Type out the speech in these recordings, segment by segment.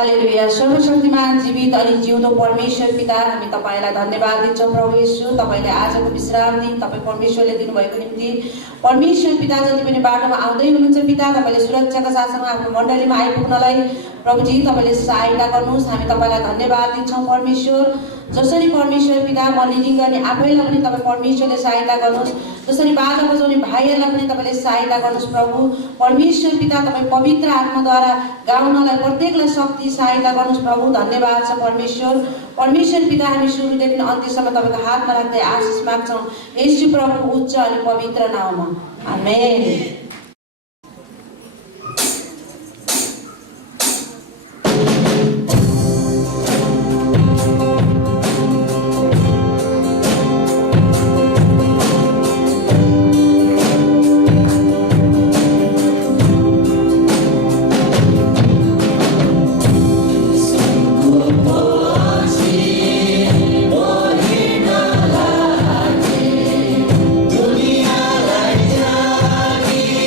हालेलुया। सर्वशक्तिमान जीवित अनि जिउँदो परमेश्वर पिता, हामी तपाईलाई धन्यवाद दिन्छौँ प्रभु येशू। तपाईले आजको विश्राम दिन तपाई परमेश्वरले दिनुभएको निम्ति परमेश्वर पिता जति पनि बाटोमा आउँदै हुनुहुन्छ पिता, तपाईले सुरक्षाका साथसँग आफ्नो मण्डलीमा आइपुग्नलाई प्रभुजी तपाईले सहायता गर्नुहोस्। हामी तपाईलाई धन्यवाद दिन्छौँ परमेश्वर। जसरी परमेश्वर पिता म लिडिङ गर्ने आफैलाई पनि तपाईँ परमेश्वरले सहायता गर्नुहोस्, जसरी बाजा बजाउने भाइहरूलाई पनि तपाईँले सहायता गर्नुहोस् प्रभु परमेश्वर पिता। तपाईँ पवित्र आत्माद्वारा गाउनलाई प्रत्येकलाई शक्ति सहायता गर्नुहोस् प्रभु। धन्यवाद छ परमेश्वर। परमेश्वर पिता, हामी सुरुदेखि अन्त्यसम्म तपाईँको हातमा राख्दै आशिष माग्छौँ येशू प्रभु उच्च अनि पवित्र नाममा, आमेन। दुनियालाई जागी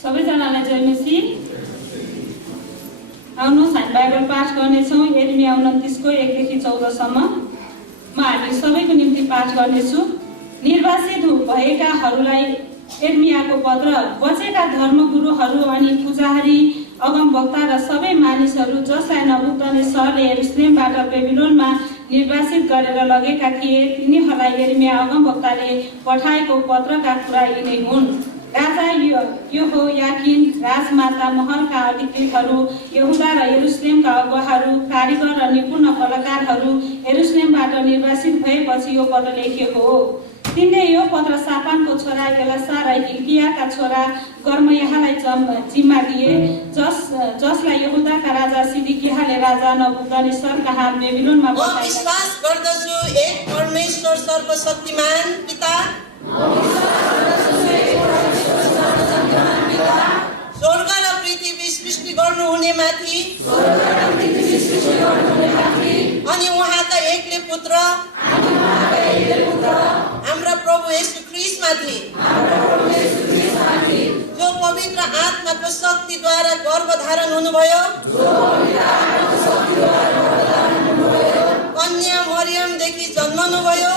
सबैजनालाई जय मसीह। आउनुहोस् हामी बाइबल पाठ गर्नेछौँ यिर्मिया 29 को 1 देखि 14 सम्म। म हामी सबैको निम्ति पाठ गर्नेछु। निर्वासित भएकाहरूलाई यिर्मियाको पत्र। बचेका धर्मगुरुहरू अनि पुजारी अगमवक्ता र सबै मानिसहरू जसलाई नबुकदनेस्सरले यरुशलेमबाट बेबिलोनमा निर्वासित गरेर लगेका थिए, तिनीहरूलाई यिर्मिया अगमवक्ताले पठाएको पत्रका कुरा यिनै हुन्। राजा यहोयाकिन, राजमाता, महलका अधिकृतहरू, यहुदा र यरुशलेमका अगुवाहरू, कारिगर र निपुण कलाकारहरू यरुशलेमबाट निर्वासित भएपछि यो पत्र लेखिएको हो। तिनले यो पत्र सापानको छोरा एलासा र हिल्कियाका छोरा गर्मयाहलाई जिम्मा दिए, जसलाई यहुदाका राजा सिदकियाले राजा नबुकदनेस्सर कहाँ बेबिलोनमा म विश्वास गर्दछु एक परमेश्वर सर्वशक्तिमान पिता, स्वर्ग र पृथ्वी सृष्टि गर्नुहुने माथि अनि उहाँका एकले पुत्र हाम्रा प्रभु येशू ख्रीष्टमाथि, जो पवित्र आत्माको शक्तिद्वारा गर्भधारण हुनुभयो, कन्या मरियमदेखि जन्मनुभयो,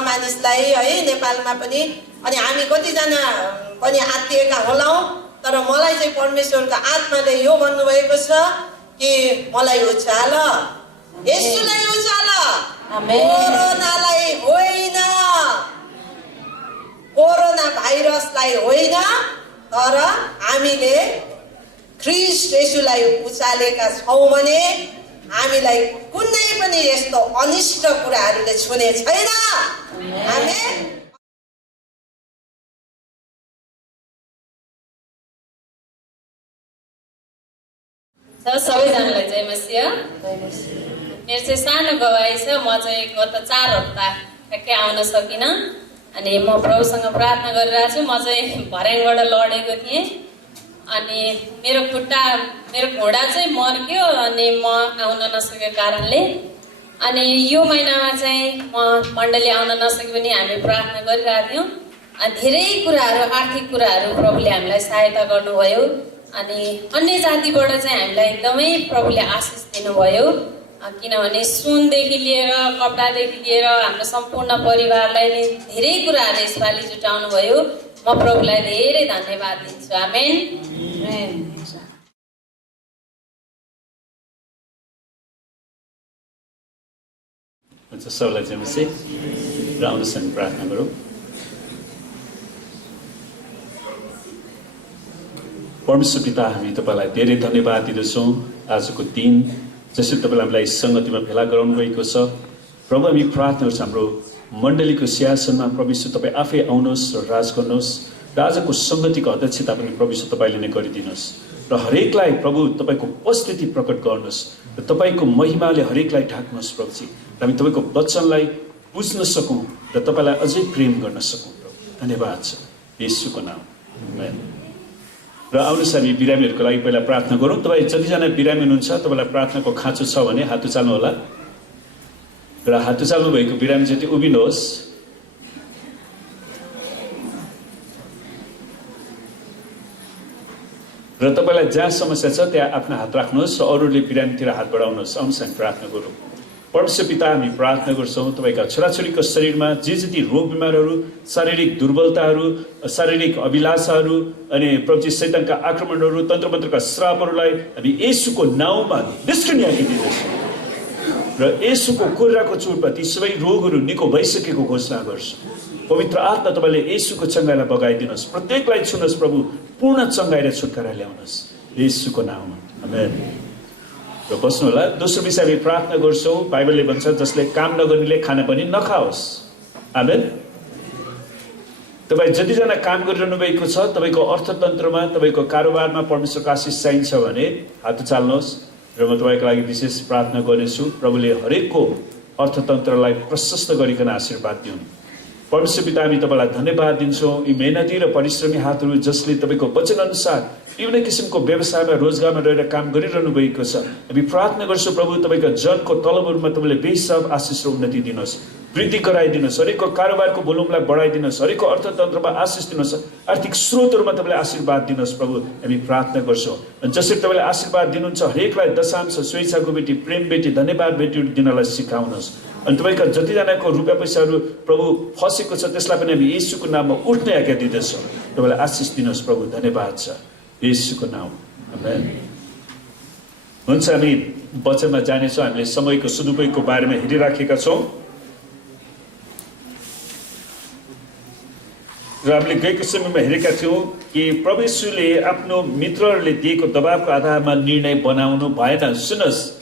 मानिसलाई है नेपालमा पनि। अनि हामी कतिजना पनि आत्तिएका होलाौँ, तर मलाई चाहिँ परमेश्वरको आत्माले यो भन्नुभएको छ कि मलाई उचाल, येशूलाई उचाल, कोरोनालाई होइन, कोरोना भाइरसलाई होइन, तर हामीले ख्रीष्ट येशूलाई उचालेका छौँ भने हामीलाई कुनै पनि यस्तो अनिष्ट कुराहरूले छुने छैन। आमेन। सबैजनालाई जय मसिह। मेरो चाहिँ सानो गवाई छ। म चाहिँ गत 4 हप्ता ठ्याक्कै आउन सकिनँ। अनि म प्रभुसँग प्रार्थना गरिरहेको छु। म चाहिँ भर्याङबाट लडेको थिएँ। अनि मेरो घोडा चाहिँ मर्क्यो अनि म आउन नसकेको कारणले। अनि यो महिनामा चाहिँ म मण्डली आउन नसके पनि हामी प्रार्थना गरिरहेको थियौँ। अनि धेरै कुराहरू, आर्थिक कुराहरू प्रभुले हामीलाई सहायता गर्नुभयो। अनि अन्य जातिबाट चाहिँ हामीलाई एकदमै प्रभुले आशिष दिनुभयो। किनभने सुनदेखि लिएर कपडादेखि लिएर हाम्रो सम्पूर्ण परिवारलाई नै धेरै कुराहरू यसपालि जुटाउनु भयो। म प्रभुलाई धेरै धन्यवाद दिन्छु। आमेन। सबैलाई चाहिँ र आउनुहोस् हामी प्रार्थना गरौँ। परमेश्वर पिता, हामी तपाईँलाई धेरै धन्यवाद दिँदछौँ आजको दिन जसरी तपाईँले हामीलाई सङ्गतिमा भेला गराउनु भएको छ। प्रभु, हामी प्रार्थना गर्छौँ हाम्रो मण्डलीको सिंहासनमा प्रभु तपाईँ आफै आउनुहोस् र राज गर्नुहोस् र आजको सङ्गतिको अध्यक्षता पनि प्रभु तपाईँले नै गरिदिनुहोस् र हरेकलाई प्रभु तपाईँको उपस्थिति प्रकट गर्नुहोस् र तपाईँको महिमाले हरेकलाई ढाक्नुहोस् प्रभुजी। र हामी तपाईँको वचनलाई बुझ्न सकौँ र तपाईँलाई अझै प्रेम गर्न सकौँ। धन्यवाद छ येशूको नाम। आमेन। र आउनुहोस् हामी बिरामीहरूको लागि पहिला प्रार्थना गरौँ। तपाईँ जतिजना बिरामी हुनुहुन्छ तपाईँलाई प्रार्थनाको खाँचो छ भने हात उचाल्नु होला र हात उचाल्नु भएको बिरामी जति उभिनुहोस्। र तपाईँलाई जहाँ समस्या छ त्यहाँ आफ्नो हात राख्नुहोस् र अरूले बिरामीतिर हात बढाउनुहोस्। आउनुहोस् हामी प्रार्थना गरौँ। परमेश्वर पिता, हामी प्रार्थना गर्छौँ तपाईँका छोराछोरीको शरीरमा जे जति रोग बिमारहरू, शारीरिक दुर्बलताहरू, शारीरिक अभिलाषाहरू अनि प्रभु शैतानका आक्रमणहरू, तन्त्रमन्त्रका श्रापहरूलाई हामी येशूको नाउँमा निष्क्रिय दिँदछौँ र येशूको कुराको चोटमा ती सबै रोगहरू निको भइसकेको घोषणा गर्छौँ। पवित्र आत्मा तपाईँले येशूको चङ्गाइलाई बगाइदिनुहोस्। प्रत्येकलाई छुनुहोस् प्रभु, पूर्ण चङ्गाइ र छुटकारा ल्याउनुहोस् येशूको नाउँमा। आमेन। र बस्नु होला। दोस्रो विषय हामी प्रार्थना गर्छौँ। बाइबलले भन्छ जसले काम नगर्नेले खाना पनि नखाओस्। आमेन। तपाईँ जतिजना काम गरिरहनु भएको छ, तपाईँको अर्थतन्त्रमा, तपाईँको कारोबारमा परमेश्वरको आशिष चाहिन्छ भने हात चाल्नुहोस् र म तपाईँको लागि विशेष प्रार्थना गर्नेछु। प्रभुले हरेकको अर्थतन्त्रलाई प्रशस्त गरिकन आशीर्वाद दिउन्। परमेश्वर पिता, हामी तपाईँलाई धन्यवाद दिन्छौँ यी मेहनती र परिश्रमी हातहरू जसले तपाईँको वचनअनुसार विभिन्न किसिमको व्यवसायमा, रोजगारमा रहेर काम गरिरहनु भएको छ। हामी प्रार्थना गर्छौँ प्रभु, तपाईँको जनको तलबहरूमा तपाईँले बेहिसाब आशिष र उन्नति दिनुहोस्, वृद्धि गराइदिनुहोस्, हरेकको कारोबारको भोल्युमलाई बढाइदिनुहोस्, हरेकको अर्थतन्त्रमा आशिष दिनुहोस्, आर्थिक स्रोतहरूमा तपाईँले आशीर्वाद दिनुहोस्। प्रभु, हामी प्रार्थना गर्छौँ जसरी तपाईँले आशीर्वाद दिनुहुन्छ हरेकलाई दशांश, स्वेच्छाको बेटी, प्रेम बेटी, धन्यवाद बेटीहरू दिनलाई सिकाउनुहोस्। अनि तपाईँका जतिजनाको रुपियाँ पैसाहरू प्रभु फसेको छ त्यसलाई पनि हामी येशूको नाममा उठ्ने आज्ञा दिँदछौँ। तपाईँलाई आशिष दिनुहोस् प्रभु। धन्यवाद छ येशूको नाम। आमेन। हुन्छ, हामी वचनमा जानेछौँ। हामीले समयको सदुपयोगको बारेमा हेरिराखेका छौँ र हामीले गएको समयमा हेरेका थियौँ कि प्रभु येशूले आफ्नो मित्रहरूले दिएको दबावको आधारमा निर्णय बनाउनु भएन। सुन्नुहोस्,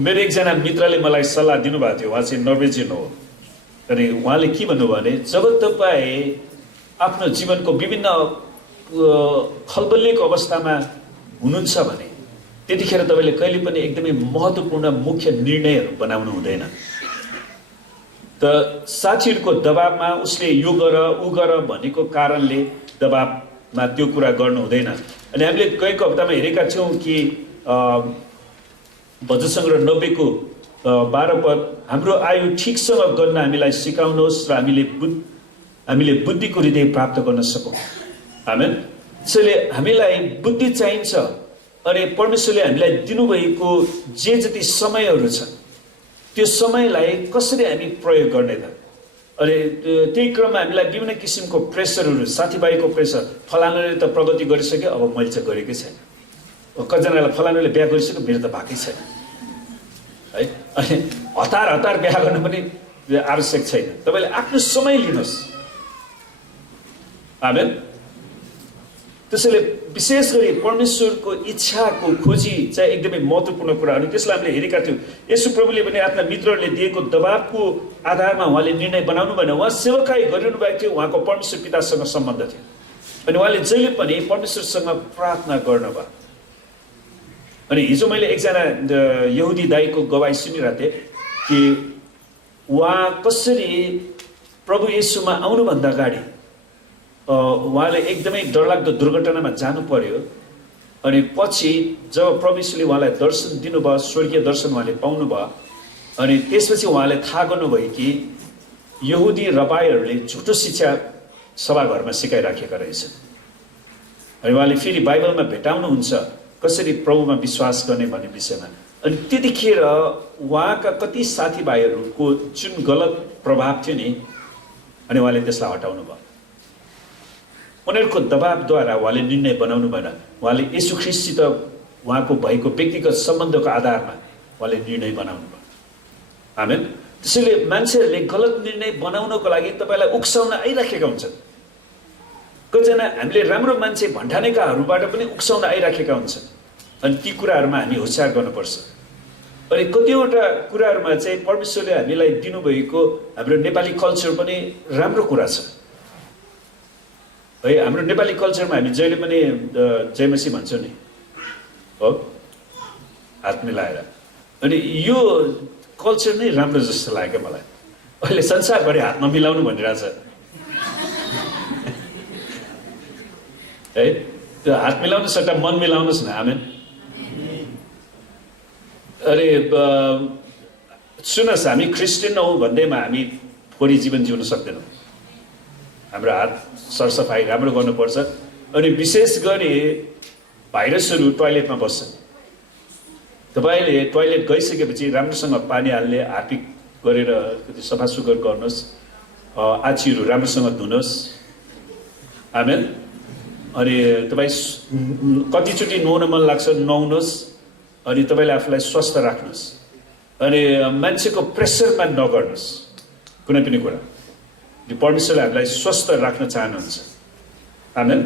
मेरो एकजना मित्रले मलाई सल्लाह दिनुभएको थियो। उहाँ चाहिँ नर्वेजियन हो। अनि उहाँले के भन्नुभयो भने जब तपाईँ आफ्नो जीवनको विभिन्न खलबलिएको अवस्थामा हुनुहुन्छ भने त्यतिखेर तपाईँले कहिले पनि एकदमै महत्त्वपूर्ण मुख्य निर्णयहरू बनाउनु हुँदैन। त साथीहरूको दबावमा उसले यो गर ऊ गर भनेको कारणले दबावमा त्यो कुरा गर्नु हुँदैन। अनि हामीले गएको हप्तामा हेरेका थियौँ कि भजन सङ्ग्रह 90 को 12 पद, हाम्रो आयु ठिकसँग गर्न हामीलाई सिकाउनुहोस् र हामीले बुद्धिको हृदय प्राप्त गर्न सकौँ। आमेन। त्यसैले हामीलाई बुद्धि चाहिन्छ। अनि परमेश्वरले हामीलाई दिनुभएको जे जति समयहरू छ त्यो समयलाई कसरी हामी प्रयोग गर्ने त? अनि त्यही क्रममा हामीलाई विभिन्न किसिमको प्रेसरहरू, साथीभाइको प्रेसर, फलानुले त प्रगति गरिसक्यो अब मैले चाहिँ गरेकै छैन, कतिजनालाई फलानुले बिहा गरिसक्यो मेरो त भएकै छैन है। अनि हतार बिहा गर्न पनि आवश्यक छैन। तपाईँले आफ्नो समय लिनुहोस्। आमेन। त्यसैले विशेष गरी परमेश्वरको इच्छाको खोजी चाहिँ एकदमै महत्त्वपूर्ण कुरा। अनि त्यसलाई हामीले हेरेका थियौँ। यसु प्रभुले पनि आफ्ना मित्रहरूले दिएको दबाबको आधारमा उहाँले निर्णय बनाउनु भएन, उहाँ सेवकाई गरिरहनु भएको थियो, उहाँको परमेश्वर पितासँग सम्बन्ध थियो। अनि उहाँले जहिले पनि परमेश्वरसँग प्रार्थना गर्नुभयो। अनि हिजो मैले एकजना यहुदी दाईको गवाई सुनिरहेको थिएँ कि उहाँ कसरी प्रभु येशूमा आउनुभन्दा अगाडि उहाँले एकदमै डरलाग्दो दुर्घटनामा जानु पर्यो। अनि पछि जब प्रभु येशूले उहाँलाई दर्शन दिनुभयो, स्वर्गीय दर्शन उहाँले पाउनुभयो, अनि त्यसपछि उहाँले थाहा गर्नुभयो कि यहुदी रबाईहरूले झुटो शिक्षा सभाघरमा सिकाइराखेका रहेछन्। अनि उहाँले फेरि बाइबलमा भेटाउनुहुन्छ कसरी प्रभुमा विश्वास गर्ने भन्ने विषयमा। अनि त्यतिखेर उहाँका कति साथीभाइहरूको जुन गलत प्रभाव थियो नि, अनि उहाँले त्यसलाई हटाउनु भयो। उनीहरूको दबावद्वारा उहाँले निर्णय बनाउनु भएन, उहाँले येशू ख्रीष्टसित उहाँको भएको व्यक्तिगत सम्बन्धको आधारमा उहाँले निर्णय बनाउनु भयो। आमेन। त्यसैले मान्छेहरूले गलत निर्णय बनाउनको लागि तपाईँलाई उक्साउन आइराखेका हुन्छन्। कतिजना हामीले राम्रो मान्छे भन्ठानेकाहरूबाट पनि उक्साउन आइराखेका हुन्छन्। अनि ती कुराहरूमा हामी होसियार गर्नुपर्छ। अनि कतिवटा कुराहरूमा चाहिँ परमेश्वरले हामीलाई दिनुभएको हाम्रो नेपाली कल्चर पनि राम्रो कुरा छ है। हाम्रो नेपाली कल्चरमा हामी जहिले पनि जय मसी भन्छौँ नि, हो, हात मिलाएर। अनि यो कल्चर नै राम्रो जस्तो लाग्यो मलाई। अहिले संसारभरि हात नमिलाउनु भनिरहेछ है। त्यो हात मिलाउनु सट्टा मन मिलाउनुहोस् न। आमेन। अरे सुन्नुहोस्, हामी क्रिस्चियन हौँ भन्दैमा हामी थोरै जीवन जिउन सक्दैनौँ। हाम्रो हात सरसफाइ राम्रो गर्नुपर्छ। अनि विशेष गरी भाइरसहरू टोयलेटमा बस्छन्। तपाईँले टोयलेट गइसकेपछि राम्रोसँग पानी हाल्ने, हार्पिक गरेर सफा सुग्घर गर्नुहोस्, आछीहरू राम्रोसँग धुनुहोस्। आमेन। अनि तपाईँ कतिचोटि नुहाउन मन लाग्छ नुहाउनुहोस्। अनि तपाईँले आफूलाई स्वस्थ राख्नुहोस्। अनि मान्छेको प्रेसरमा नगर्नुहोस् कुनै पनि कुरा। परमेश्वरले हामीलाई स्वस्थ राख्न चाहनुहुन्छ। आमेन।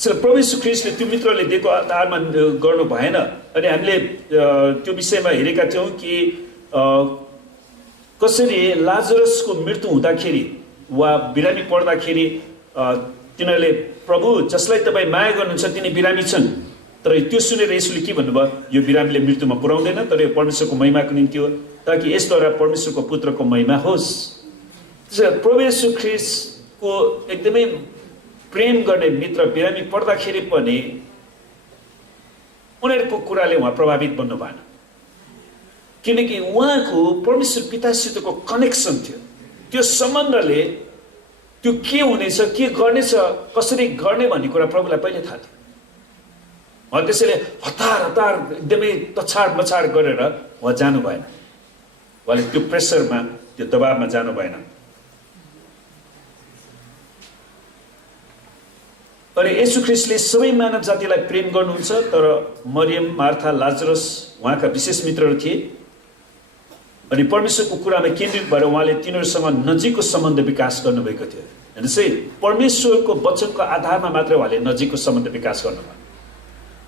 प्रभु येशू ख्रीष्टले त्यो मित्रले दिएको आधारमा गर्नु भएन। अनि हामीले त्यो विषयमा हेरेका थियौँ कि कसरी लाजरसको मृत्यु हुँदाखेरि वा बिरामी पर्दाखेरि तिनीहरूले प्रभु जसलाई तपाईँ माया गर्नुहुन्छ तिनी बिरामी छन्, तर त्यो सुनेर येशूले के भन्नुभयो, यो बिरामीले मृत्युमा पुर्याउँदैन, तर यो परमेश्वरको महिमाको निम्ति हो, ताकि यसद्वारा परमेश्वरको पुत्रको महिमा होस्। प्रभु येशू ख्रीष्टको एकदमै प्रेम गर्ने मित्र बिरामी पर्दाखेरि पनि उनीहरूको कुराले उहाँ प्रभावित बन्नु भएन, किनकि उहाँको परमेश्वर पितासितको कनेक्सन थियो। त्यो सम्बन्धले त्यो के हुनेछ, के गर्नेछ, कसरी गर्ने भन्ने कुरा प्रभुलाई पहिले थाहा थियो। त्यसैले हतार एकदमै तछाड मछाड गरेर उहाँ जानु भएन। उहाँले त्यो प्रेसरमा, त्यो दबावमा जानु भएन। अनि येशू ख्रीष्टले सबै मानव जातिलाई प्रेम गर्नुहुन्छ, तर मरियम, मार्था, लाजरस उहाँका विशेष मित्रहरू थिए। अनि परमेश्वरको कुरामा केन्द्रित भएर उहाँले तिनीहरूसँग नजिकको सम्बन्ध विकास गर्नुभएको थियो। हेर्नुहोस् है, परमेश्वरको वचनको आधारमा मात्रै उहाँले नजिकको सम्बन्ध विकास गर्नुभयो।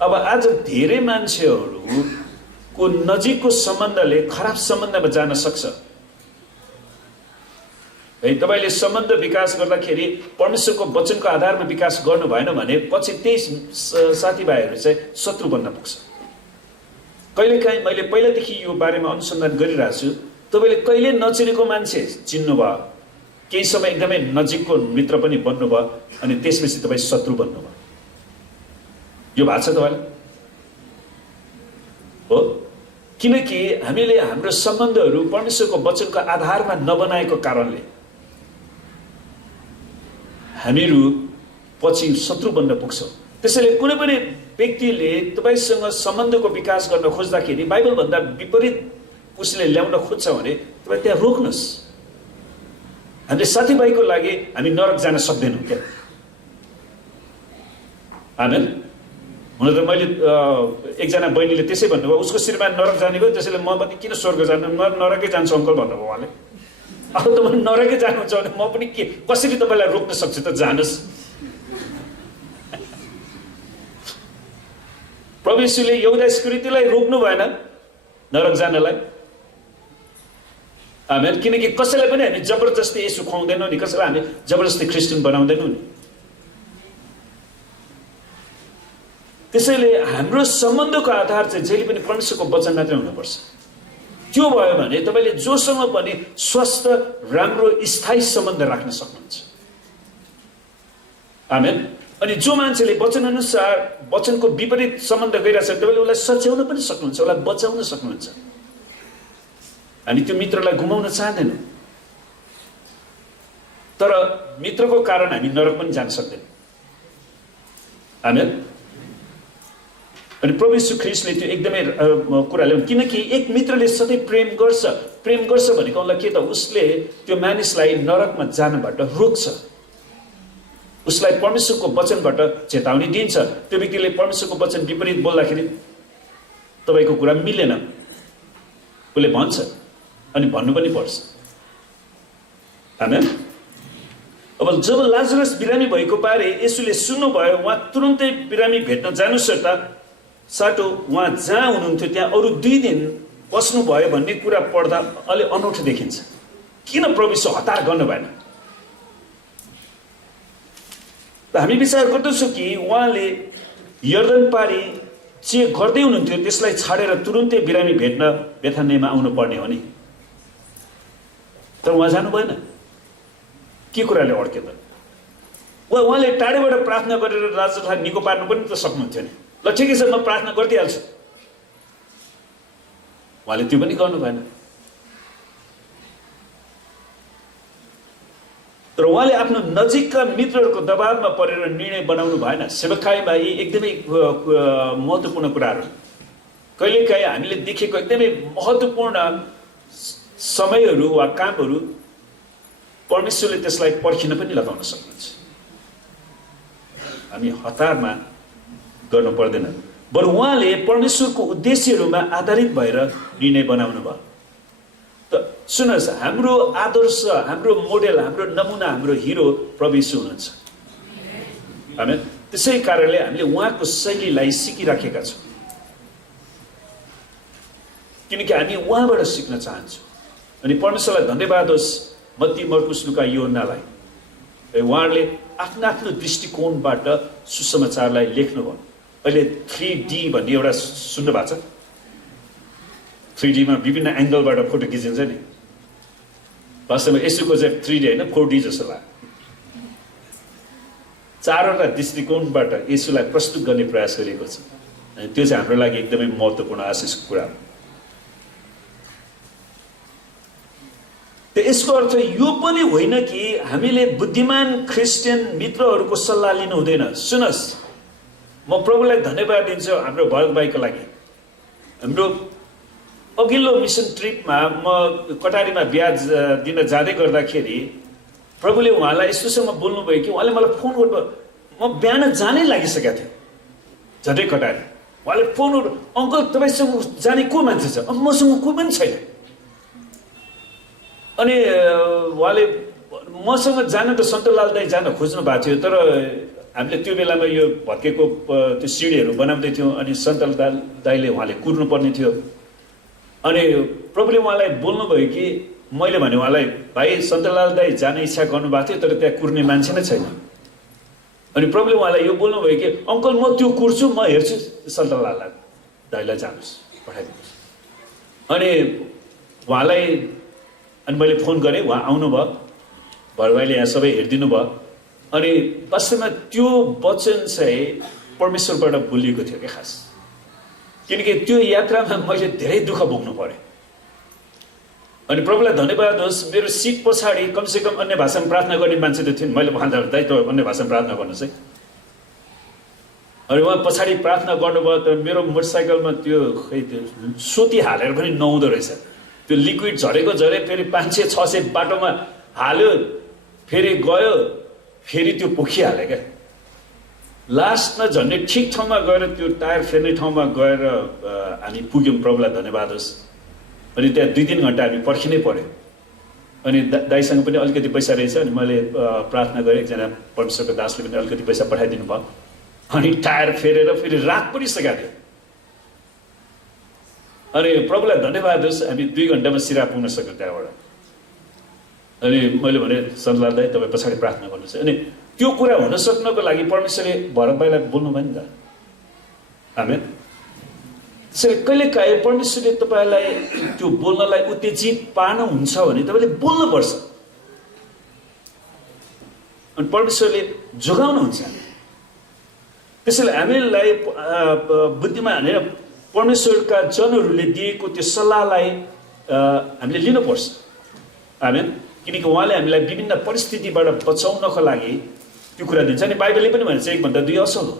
अब आज धेरै मान्छेहरूको नजिकको सम्बन्धले खराब सम्बन्धमा जान सक्छ है। तपाईँले सम्बन्ध विकास गर्दाखेरि परमेश्वरको वचनको आधारमा विकास गर्नु भएन भने पछि त्यही साथीभाइहरू चाहिँ शत्रु बन्न पुग्छ। कहिलेकाहीँ मैले पहिलादेखि यो बारेमा अनुसन्धान गरिरहेको छु। तपाईँले कहिले नचिनेको मान्छे चिन्नुभयो, केही समय एकदमै नजिकको मित्र पनि बन्नुभयो, अनि त्यसपछि तपाईँ शत्रु बन्नुभयो। यो भएको छ तपाईँलाई हो? किनकि हामीले हाम्रो सम्बन्धहरू परमेश्वरको वचनको आधारमा नबनाएको कारणले हामीहरू पछि शत्रु बन्न पुग्छौँ। त्यसैले कुनै पनि व्यक्तिले तपाईँसँग सम्बन्धको विकास गर्न खोज्दाखेरि बाइबलभन्दा विपरीत उसले ल्याउन खोज्छ भने तपाईँ त्यहाँ रोक्नुहोस्। हामीले साथीभाइको लागि हामी नरक जान सक्दैनौँ क्या। आमेन। हुन त मैले एकजना बहिनीले त्यसै भन्नुभयो, उसको श्रीमान नरक जाने भयो, त्यसैले म पनि किन स्वर्ग जानु, म नरकै जान्छु अङ्कल भन्नुभयो उहाँले। अब तपाईँ नरकै जानुहुन्छ भने म पनि के कसरी तपाईँलाई रोक्न सक्छु त, जानुहोस्। प्रभु येशूले यहुदा इस्करियोतीलाई रोक्नु भएन नरक जानलाई। आमेन। किनकि कसैलाई पनि हामी जबरजस्ती येशू खुवाउँदैनौँ नि, कसैलाई हामी जबरजस्ती क्रिस्चियन बनाउँदैनौँ नि। त्यसैले हाम्रो सम्बन्धको आधार चाहिँ जहिले पनि परमेश्वरको वचन मात्रै हुनुपर्छ। त्यो भयो भने तपाईँले जोसँग पनि स्वस्थ राम्रो स्थायी सम्बन्ध राख्न सक्नुहुन्छ। आमेन। अनि जो मान्छेले वचन अनुसार वचनको विपरीत सम्बन्ध गरिरहेछ तपाईँले उसलाई सच्याउन पनि सक्नुहुन्छ, उसलाई बचाउन सक्नुहुन्छ। हामी त्यो मित्रलाई गुमाउन चाहँदैनौँ, तर मित्रको कारण हामी नरक पनि जान सक्दैनौँ। आमेन। अनि प्रभु यीशु ख्रीष्टले त्यो एकदमै कुरा ल्याउनु, किनकि एक मित्रले सधैँ प्रेम गर्छ भनेको उसलाई के त, उसले त्यो मानिसलाई नरकमा जानबाट रोक्छ, उसलाई परमेश्वरको वचनबाट चेतावनी दिन्छ। त्यो व्यक्तिले परमेश्वरको वचन विपरीत बोल्दाखेरि तपाईँको कुरा मिलेन उसले भन्छ, अनि भन्नु पनि पर्छ। आमेन। अब जब लाजरस बिरामी भएको बारे येशूले सुन्नुभयो, उहाँ तुरुन्तै बिरामी भेट्न जानुस् त साटो उहाँ जहाँ हुनुहुन्थ्यो त्यहाँ अरू 2 दिन बस्नुभयो भन्ने कुरा पढ्दा अलि अनौठो देखिन्छ। किन प्रभु येशू हतार गर्नु भएन? हामी विचार गर्दछौँ कि उहाँले यर्दन पारी जे गर्दै हुनुहुन्थ्यो त्यसलाई छाडेर तुरुन्तै बिरामी भेट्न बेथानियामा आउनु पर्ने हो नि, तर उहाँ जानु भएन। के कुराले अड्क्यो त? उहाँले टाढेबाट प्रार्थना गरेर लाजरसलाई निको पार्नु पनि त सक्नुहुन्थ्यो नि। ल ठिकै छ, म प्रार्थना गरिदिइहाल्छु। उहाँले त्यो पनि गर्नु भएन। तर उहाँले आफ्नो नजिकका मित्रहरूको दबावमा परेर निर्णय बनाउनु भएन। सेवकाईमा यी एकदमै महत्त्वपूर्ण कुराहरू, कहिलेकाहीँ हामीले देखेको एकदमै महत्त्वपूर्ण समयहरू वा कामहरू परमेश्वरले त्यसलाई पर्खिन पनि लगाउन सक्नुहुन्छ। हामी हतारमा गर्नु पर्दैन, बरु उहाँले परमेश्वरको उद्देश्यहरूमा आधारित भएर निर्णय बनाउनु भयो। त सुन्नुहोस्, हाम्रो आदर्श, हाम्रो मोडेल, हाम्रो नमुना, हाम्रो हिरो प्रभु येशू हुनुहुन्छ। आमेन। त्यसै कारणले हामीले उहाँको शैलीलाई सिकिराखेका छौँ, किनकि हामी उहाँबाट सिक्न चाहन्छौँ। अनि परमेश्वरलाई धन्यवाद होस्, मत्ती मर्कुस लुका योहन्नालाई उहाँहरूले आफ्नो आफ्नो दृष्टिकोणबाट सुसमाचारलाई लेख्नुभयो। अहिले 3D भन्ने एउटा सुन्नु भएको छ? 3D मा विभिन्न एङ्गलबाट फोटो खिचिन्छ नि। वास्तवमा यसुको चाहिँ 3D होइन 4D जस्तो लाग्यो। 4वटा दृष्टिकोणबाट यसुलाई प्रस्तुत गर्ने प्रयास गरिएको छ। अनि त्यो चाहिँ हाम्रो लागि एकदमै महत्त्वपूर्ण आशिषको कुरा हो। त यसको अर्थ यो पनि होइन कि हामीले बुद्धिमान क्रिस्चियन मित्रहरूको सल्लाह लिनु हुँदैन। सुनस्, म प्रभुलाई धन्यवाद दिन्छु हाम्रो भरत भाइको लागि। हाम्रो अघिल्लो मिसन ट्रिपमा म कटारीमा बिहा दिन जाँदै गर्दाखेरि प्रभुले उहाँलाई यस्तोसँग बोल्नुभयो कि उहाँले मलाई फोन गर्नु, म बिहान जानै लागिसकेको थियो झट्टै कटारी। उहाँले फोन गर्नु, अङ्कल तपाईँसँग जाने को मान्छे छ? मसँग को पनि छैन। अनि उहाँले मसँग जान त सन्तलाल दाई जान खोज्नु भएको थियो, तर हामीले त्यो बेलामा यो भत्केको त्यो सिँढीहरू बनाउँदै थियौँ। अनि सन्तलाल दाईले उहाँले कुर्नु पर्ने थियो। अनि प्रभुले उहाँलाई बोल्नुभयो कि मैले भने उहाँलाई, भाइ सन्तलाल दाई जाने इच्छा गर्नुभएको थियो, तर त्यहाँ कुर्ने मान्छे नै छैन। अनि प्रभुले उहाँलाई यो बोल्नुभयो कि अङ्कल म त्यो कुर्छु, म हेर्छु, सन्तलाल दाईलाई जानुहोस्, पठाइदिनुहोस्। अनि उहाँलाई अनि मैले फोन गरेँ, उहाँ आउनुभयो, भरत भाइले यहाँ सबै हेरिदिनु भयो। अनि वास्तवमा त्यो वचन चाहिँ परमेश्वरबाट बोलिएको थियो क्या खास, किनकि त्यो यात्रामा मैले धेरै दुःख भोग्नु पर्यो। अनि प्रभुलाई धन्यवाद होस्, मेरो सिट पछाडि कमसेकम अन्य भाषामा प्रार्थना गर्ने मान्छे त थियो। मैले भन्दा दाइ त अन्य भाषामा प्रार्थना गर्नुहोस् है। अनि उहाँ पछाडि प्रार्थना गर्नुभयो, तर मेरो मोटरसाइकलमा त्यो खै त्यो सोती हालेर पनि नहुँदो रहेछ। त्यो लिक्विड झरेको झरे, फेरि 500-600 बाटोमा हाल्यो, फेरि गयो, फेरि त्यो पोखिहाल्यो क्या। लास्टमा झन्डै ठिक ठाउँमा गएर त्यो टायर फेर्ने ठाउँमा गएर हामी पुग्यौँ, प्रभुलाई धन्यवाद होस्। अनि त्यहाँ 2-3 घन्टा हामी पर्खिनै पर्यो। अनि दाइसँग पनि अलिकति पैसा रहेछ, अनि मैले प्रार्थना गरेँ, एकजना परमेश्वरको दासले पनि अलिकति पैसा पठाइदिनु भयो। अनि टायर फेरेर फेरि रात परिसकेको थियो। अनि प्रभुलाई धन्यवाद होस्, हामी 2 घन्टामा सिरा पुग्न सक्यौँ त्यहाँबाट। अनि मैले भने सल्लाह दाइ तपाईँ पछाडि प्रार्थना गर्नुहोस्। अनि त्यो कुरा हुन सक्नको लागि परमेश्वरले भरत भाइलाई बोल्नु भयो नि त। आमेन। त्यसैले कहिलेकाहीँ परमेश्वरले तपाईँलाई त्यो बोल्नलाई उत्तेजित पार्नुहुन्छ भने तपाईँले बोल्नुपर्छ। अनि परमेश्वरले जोगाउनुहुन्छ। त्यसैले हामीलाई बुद्धिमान होइन, परमेश्वरका जनहरूले दिएको त्यो सल्लाहलाई हामीले लिनुपर्छ। आमेन। किनकि उहाँले हामीलाई विभिन्न परिस्थितिबाट बचाउनको लागि त्यो कुरा दिन्छ। अनि बाइबलले पनि भन्छ 1 भन्दा 2 असल हो।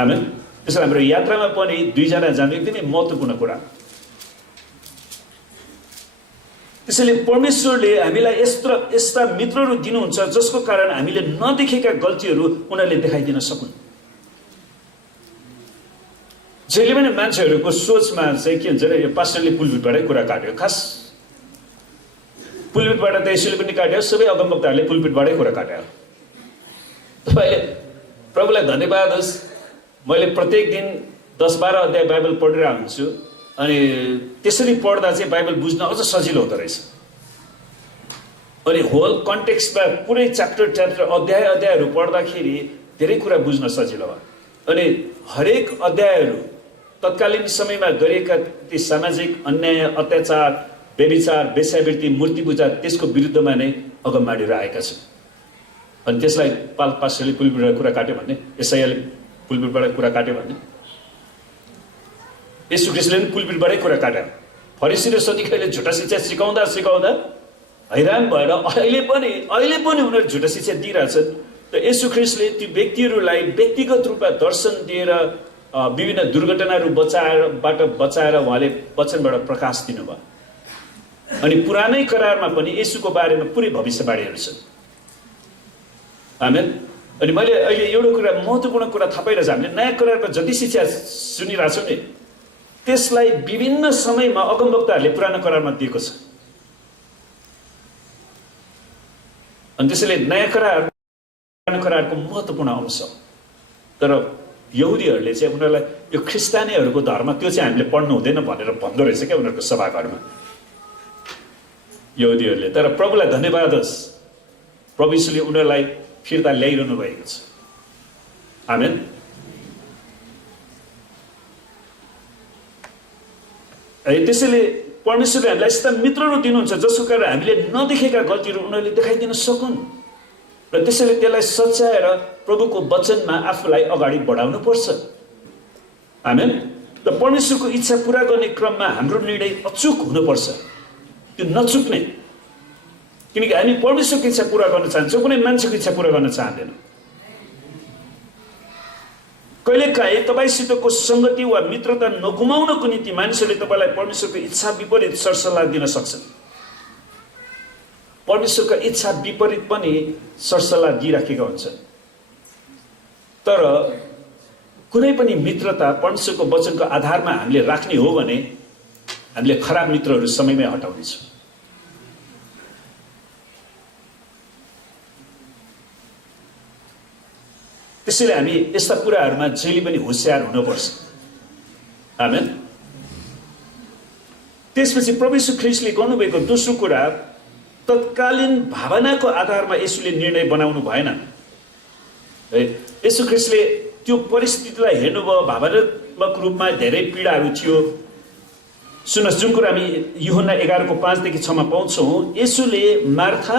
आमेन। त्यसैले हाम्रो यात्रामा पनि 2 जना जानु एकदमै महत्त्वपूर्ण कुरा। त्यसैले परमेश्वरले हामीलाई यस्ता मित्रहरू दिनुहुन्छ जसको कारण हामीले नदेखेका गल्तीहरू उनीहरूले देखाइदिन सकुन्। जहिले पनि मान्छेहरूको सोचमा चाहिँ के हुन्छ भने यो पास्टरले पुलपिटबाटै कुरा काट्यो, खास पुलपिटबाट त यसोले पनि काट्यो, सबै अगमवक्ताहरूले पुलपिटबाटै कुरा काट्यो। तपाईँले प्रभुलाई धन्यवाद होस्, मैले प्रत्येक दिन 10-12 अध्याय बाइबल पढिरहेको हुन्छु। अनि त्यसरी पढ्दा चाहिँ बाइबल बुझ्न अझ सजिलो हुँदो रहेछ। अनि होल कन्टेक्स्टमा पुरै च्याप्टर अध्यायहरू पढ्दाखेरि धेरै कुरा बुझ्न सजिलो भयो। अनि हरेक अध्यायहरू तत्कालीन समयमा गरिएका ती सामाजिक अन्याय, अत्याचार, व्यभिचार, वेश्यावृत्ति, मूर्ति पूजा त्यसको विरुद्धमा नै अगमबाणीहरू आएका छन्। अनि त्यसलाई पास्टरले पुलपिटबाट कुरा काट्यो भन्ने, एसायाले पुलपिटबाट कुरा काट्यो भन्ने, यीशु ख्रीष्टले पनि पुलपिटबाटै कुरा काट्यो। फरिसी र सदुकाईले झुटा शिक्षा सिकाउँदा हैरान भएर अहिले पनि उनीहरू झुटा शिक्षा दिइरहेछन्। त यीशु ख्रीष्टले ती व्यक्तिहरूलाई व्यक्तिगत रूपमा दर्शन दिएर विभिन्न दुर्घटनाहरू बचाएर उहाँले वचनबाट प्रकाश दिनुभयो। अनि पुरानै करारमा पनि येशूको बारेमा पुरै भविष्यवाणीहरू छन्। आमेन। अनि मैले अहिले एउटा कुरा महत्त्वपूर्ण कुरा थाहा पाइरहेको छ, हामीले नयाँ करारमा जति शिक्षा सुनिरहेछौँ नि त्यसलाई विभिन्न समयमा अगमवक्ताहरूले पुरानो करारमा दिएको छ। अनि त्यसैले नयाँ करार पुरानो करारको महत्त्वपूर्ण अंश हो। तर यहुदीहरूले चाहिँ उनीहरूलाई यो ख्रिस्तानीहरूको धर्म त्यो चाहिँ हामीले पढ्नु हुँदैन भनेर भन्दो रहेछ क्या उनीहरूको सभाघरमा यहुदीहरूले। तर प्रभुलाई धन्यवाद होस्, प्रभु यीशुले उनीहरूलाई फिर्ता ल्याइरहनु भएको छ। आमेन। त्यसैले परमेश्वरले हामीलाई यस्ता मित्रहरू दिनुहुन्छ जसको कारण हामीले नदेखेका गल्तीहरू उनीहरूले देखाइदिन सकुन् र त्यसैले त्यसलाई सच्याएर प्रभुको वचनमा आफूलाई अगाडि बढाउनु पर्छ। आमेन। र परमेश्वरको इच्छा पूरा गर्ने क्रममा हाम्रो निर्णय अचुक हुनुपर्छ, त्यो नचुक्ने। किनकि हामी परमेश्वरको इच्छा पूरा गर्न चाहन्छौँ, कुनै मान्छेको इच्छा पूरा गर्न चाहँदैनौँ। कहिलेकाहीँ तपाईँसितको संगति वा मित्रता नगुमाउनको निम्ति मानिसहरूले तपाईँलाई परमेश्वरको इच्छा विपरीत सरसल्लाह दिन सक्छन्। परमेश्वरको इच्छा विपरीत पनि सरसल्लाह दिइराखेका हुन्छन्। तर कुनै पनि मित्रता परमेश्वरको वचनको आधारमा हामीले राख्ने हो भने हामीले खराब मित्रहरू समयमै हटाउनेछौँ। त्यसैले हामी यस्ता कुराहरूमा जहिले पनि होशियार हुनुपर्छ। आमेन। त्यसपछि प्रभु यीशु ख्रीष्टले गर्नुभएको दोस्रो कुरा, तत्कालीन भावनाको आधारमा येशूले निर्णय बनाउनु भएन। येशू ख्रीष्टले त्यो परिस्थितिलाई हेर्नुभयो, भावनात्मक रूपमा धेरै पीडाहरू थियो। सुन्नुहोस्, जुन कुरा हामी यूहन्ना 11:5-6 पाउँछौँ, येशूले मार्था,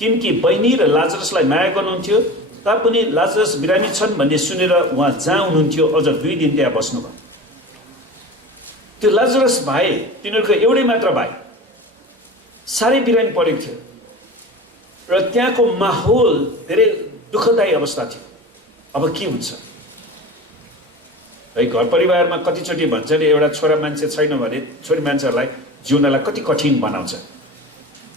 तिनकी बहिनी र लाजरसलाई माया गर्नुहुन्थ्यो, तापनि लाजरस बिरामी छन् भन्ने सुनेर उहाँ जहाँ हुनुहुन्थ्यो अझ 2 दिन त्यहाँ बस्नुभयो। त्यो लाजरस भाइ, तिनीहरूको एउटै मात्र भाइ, साह्रै बिरामी परेको थियो र त्यहाँको माहौल धेरै दुःखदायी अवस्था थियो। अब के हुन्छ है? घर परिवारमा कतिचोटि भन्छ नि, एउटा छोरा मान्छे छैन भने छोरी मान्छेहरूलाई जिउनलाई कति कठिन बनाउँछ।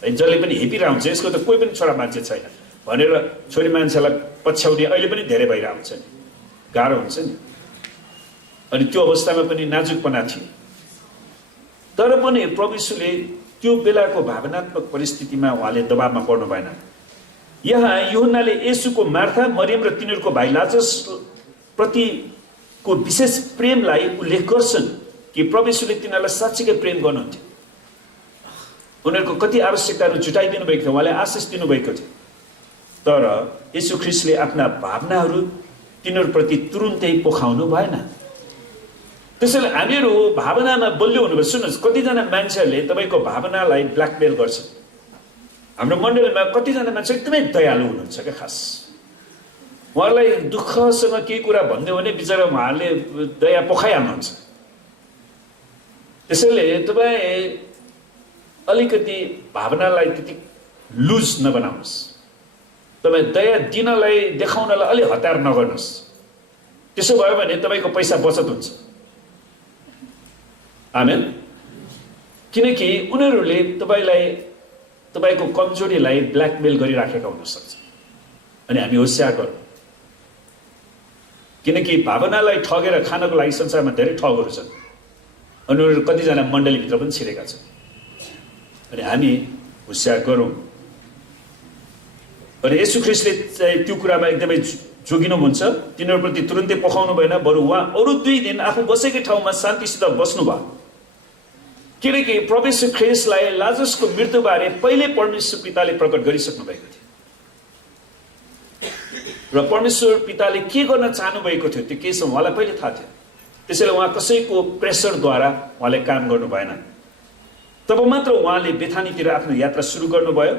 है जसले पनि हेपिरहेको हुन्छ यसको त कोही पनि छोरा मान्छे छैन भनेर छोरी मान्छेलाई पछ्याउने अहिले पनि धेरै भइरहेको हुन्छ नि गाह्रो हुन्छ नि अनि त्यो अवस्थामा पनि नाजुकपना थियो तर पनि प्रभु यीशुले त्यो बेलाको भावनात्मक परिस्थितिमा उहाँले दबावमा पर्नु भएन यहाँ यूहन्नाले येशूको मार्था मरियम र तिनीहरूको भाइ लाजरस प्रतिको विशेष प्रेमलाई उल्लेख गर्छन् कि प्रभु यीशुले तिनीहरूलाई साँच्चीकै प्रेम गर्नुहुन्थ्यो उनीहरूको कति आवश्यकताहरू जुटाइदिनु भएको थियो उहाँले आशिष दिनुभएको थियो तर येशू ख्रीष्टले आफ्ना भावनाहरू तिनीहरूप्रति तुरुन्तै पोखाउनु भएन त्यसैले हामीहरू भावनामा बलियो हुनुपर्छ सुन्नुहोस् कतिजना मान्छेहरूले तपाईँको भावनालाई ब्ल्याकमेल गर्छ हाम्रो मण्डलीमा कतिजना मान्छे एकदमै दयालु हुनुहुन्छ क्या खास उहाँलाई दुःखसँग केही कुरा भनिदियो भने बिचरा उहाँहरूले दया पोखाइहाल्नुहुन्छ त्यसैले तपाईँ अलिकति भावनालाई त्यति लुज नबनाउनुहोस् तपाईँ दया दिनलाई देखाउनलाई अलि हतार नगर्नुहोस् त्यसो भयो भने तपाईँको पैसा बचत हुन्छ आमेन किनकि उनीहरूले तपाईँको कमजोरीलाई ब्ल्याकमेल गरिराखेका हुन सक्छ अनि हामी होसियार गरौँ किनकि भावनालाई ठगेर खानको लागि संसारमा धेरै ठगहरू छन् अनि उनीहरू कतिजना मण्डलीभित्र पनि छिरेका छन् अनि हामी होसियार गरौँ अनि येशू ख्रीष्टले चाहिँ त्यो कुरामा एकदमै जोगिनुहुन्छ तिनीहरूप्रति तुरुन्तै पोखाउनु भएन बरु उहाँ अरू 2 दिन आफू बसेकै ठाउँमा शान्तिसित बस्नुभयो किनकि प्रभु येशू ख्रीष्टलाई लाजरसको मृत्युबारे पहिले परमेश्वर पिताले प्रकट गरिसक्नु भएको थियो र परमेश्वर पिताले के गर्न चाहनु भएको थियो त्यो के छ उहाँलाई पहिले थाहा थियो त्यसैले उहाँ कसैको प्रेसरद्वारा उहाँले काम गर्नु भएन तब मात्र उहाँले बेथानीतिर आफ्नो यात्रा सुरु गर्नुभयो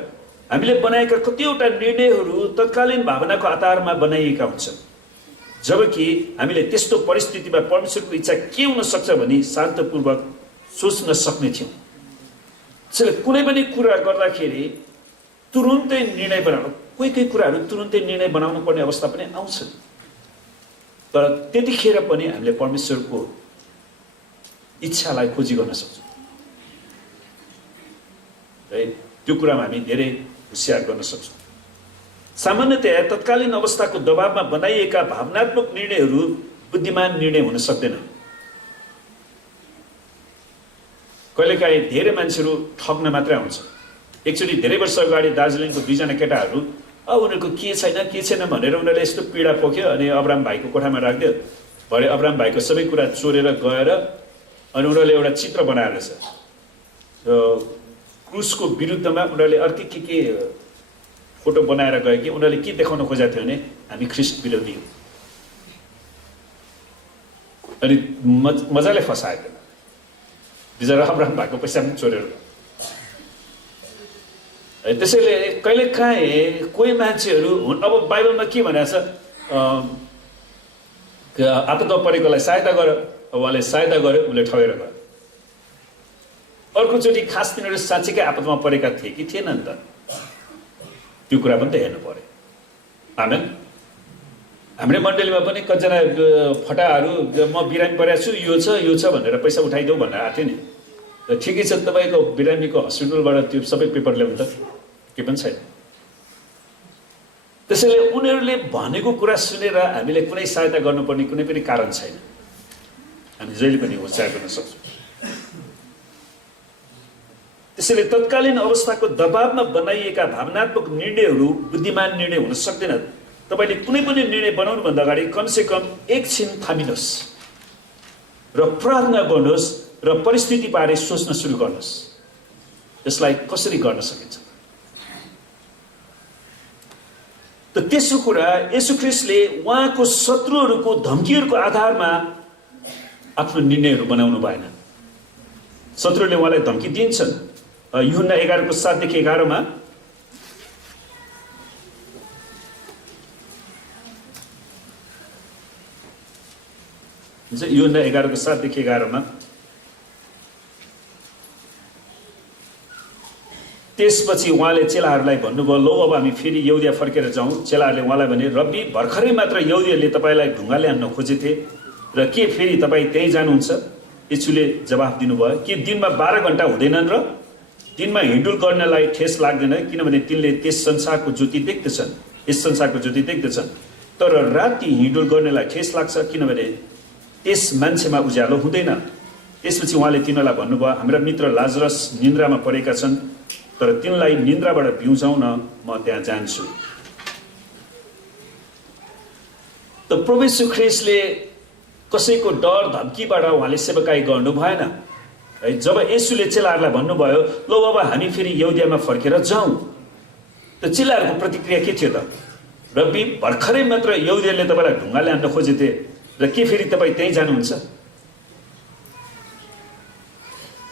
हामीले बनाएका कतिवटा निर्णयहरू तत्कालीन भावनाको आधारमा बनाइएका हुन्छन् जबकि हामीले त्यस्तो परिस्थितिमा परमेश्वरको इच्छा के हुन सक्छ भनी शान्तपूर्वक सोच्न सक्ने थियौँ त्यसैले कुनै पनि कुरा गर्दाखेरि तुरुन्तै निर्णय बनाउनु कोही कुराहरू तुरुन्तै निर्णय बनाउनु पर्ने अवस्था पनि आउँछ तर त्यतिखेर पनि हामीले परमेश्वरको इच्छालाई खोजी गर्न सक्छौँ है त्यो कुरामा हामी धेरै होसियार गर्न सक्छौँ सामान्यतया तत्कालीन अवस्थाको दबावमा बनाइएका भावनात्मक निर्णयहरू बुद्धिमान निर्णय हुन सक्दैन कहिलेकाहीँ धेरै मान्छेहरू ठग्न मात्रै आउँछ एकचोटि धेरै वर्ष अगाडि दार्जिलिङको 2 जना केटाहरू उनीहरूको के छैन भनेर उनीहरूले यस्तो पीडा पोख्यो अनि अब्राम भाइको कोठामा राखिदियो भरे अब्राम भाइको सबै कुरा चोरेर गएर अनि उनीहरूले एउटा चित्र बनाएर छ क्रुसको विरुद्धमा उनीहरूले अर्कै के फोटो बनाएर गयो कि उनीहरूले के देखाउन खोजेको थियो भने हामी ख्रीष्ट विरोधी हौँ अनि मजाले फसायो बिचरा अब्राम भाइको पैसा पनि चोरेर त्यसैले कहिलेकाहीँ कोही मान्छेहरू अब बाइबलमा के भनेको छ आपदमा परेकोलाई सहायता गर उहाँले सहायता गर्यो उसले ठगेर गयो अर्कोचोटि खास तिनीहरू साँच्चीकै आपदमा परेका थिए कि थिएन नि त त्यो कुरा पनि त हेर्नु पर्यो आमेन हाम्रो मण्डलीमा पनि कतिजना फटाहरू म बिरामी परेको छु यो छ भनेर पैसा उठाइदेऊ भनेर आएको थियो नि र ठिकै छ तपाईँको बिरामीको हस्पिटलबाट त्यो सबै पेपर ल्याउनु त के पनि छैन त्यसैले उनीहरूले भनेको कुरा सुनेर हामीले कुनै सहायता गर्नुपर्ने कुनै पनि कारण छैन हामी जहिले पनि होसियार गर्न सक्छौँ त्यसैले तत्कालीन अवस्थाको दबावमा बनाइएका भावनात्मक निर्णयहरू बुद्धिमान निर्णय हुन सक्दैन तपाईँले कुनै पनि निर्णय बनाउनुभन्दा अगाडि कमसेकम एकछिन थामिनुहोस् र प्रार्थना गर्नुहोस् र परिस्थितिबारे सोच्न सुरु गर्नुहोस् यसलाई कसरी गर्न सकिन्छ त तेस्रो कुरा येशू ख्रीष्टले उहाँको शत्रुहरूको धम्कीहरूको आधारमा आफ्नो निर्णयहरू बनाउनु भएन शत्रुले उहाँलाई धम्की दिन्छन् यूहन्ना 11 को 7 देखि 11 मा यूहन्ना 11 को 7 देखि 11 मा त्यसपछि उहाँले चेलाहरूलाई भन्नुभयो लौ अब हामी फेरि यहुदिया फर्केर जाउँ चेलाहरूले उहाँलाई भने रब्बी भर्खरै मात्र यहुदीहरूले तपाईँलाई ढुङ्गाले हान्न खोजेथे र के फेरि तपाईँ त्यहीँ जानुहुन्छ येशूले जवाफ दिनुभयो के दिनमा 12 घण्टा हुँदैनन् र तिनमा हिँडुल गर्नलाई ठेस लाग्दैन, किनभने तिनले त्यस संसारको ज्योति देख्दछन्, यस संसारको ज्योति देख्दछन्। तर राति हिँडुल गर्नलाई ठेस लाग्छ, किनभने त्यस मान्छेमा उज्यालो हुँदैन। त्यसपछि उहाँले तिनीहरूलाई भन्नुभयो, हाम्रा मित्र लाजरस निन्द्रामा परेका छन्, तर तिनलाई निन्द्राबाट बिउजाउन म त्यहाँ जान्छु। त प्रभु यीशु ख्रीष्टले कसैको डर धम्कीबाट उहाँले सेवकाई गर्नु भएन है। जब येशूले चेलाहरूलाई भन्नुभयो, ल बाबा हामी फेरि यहुदियामा फर्केर जाउँ, त चेलाहरूको प्रतिक्रिया के थियो त? रब्बी, भर्खरै मात्र यहुदीहरूले तपाईँलाई ढुङ्गाले हान्न खोजेथे र के फेरि तपाईँ त्यहीँ जानुहुन्छ?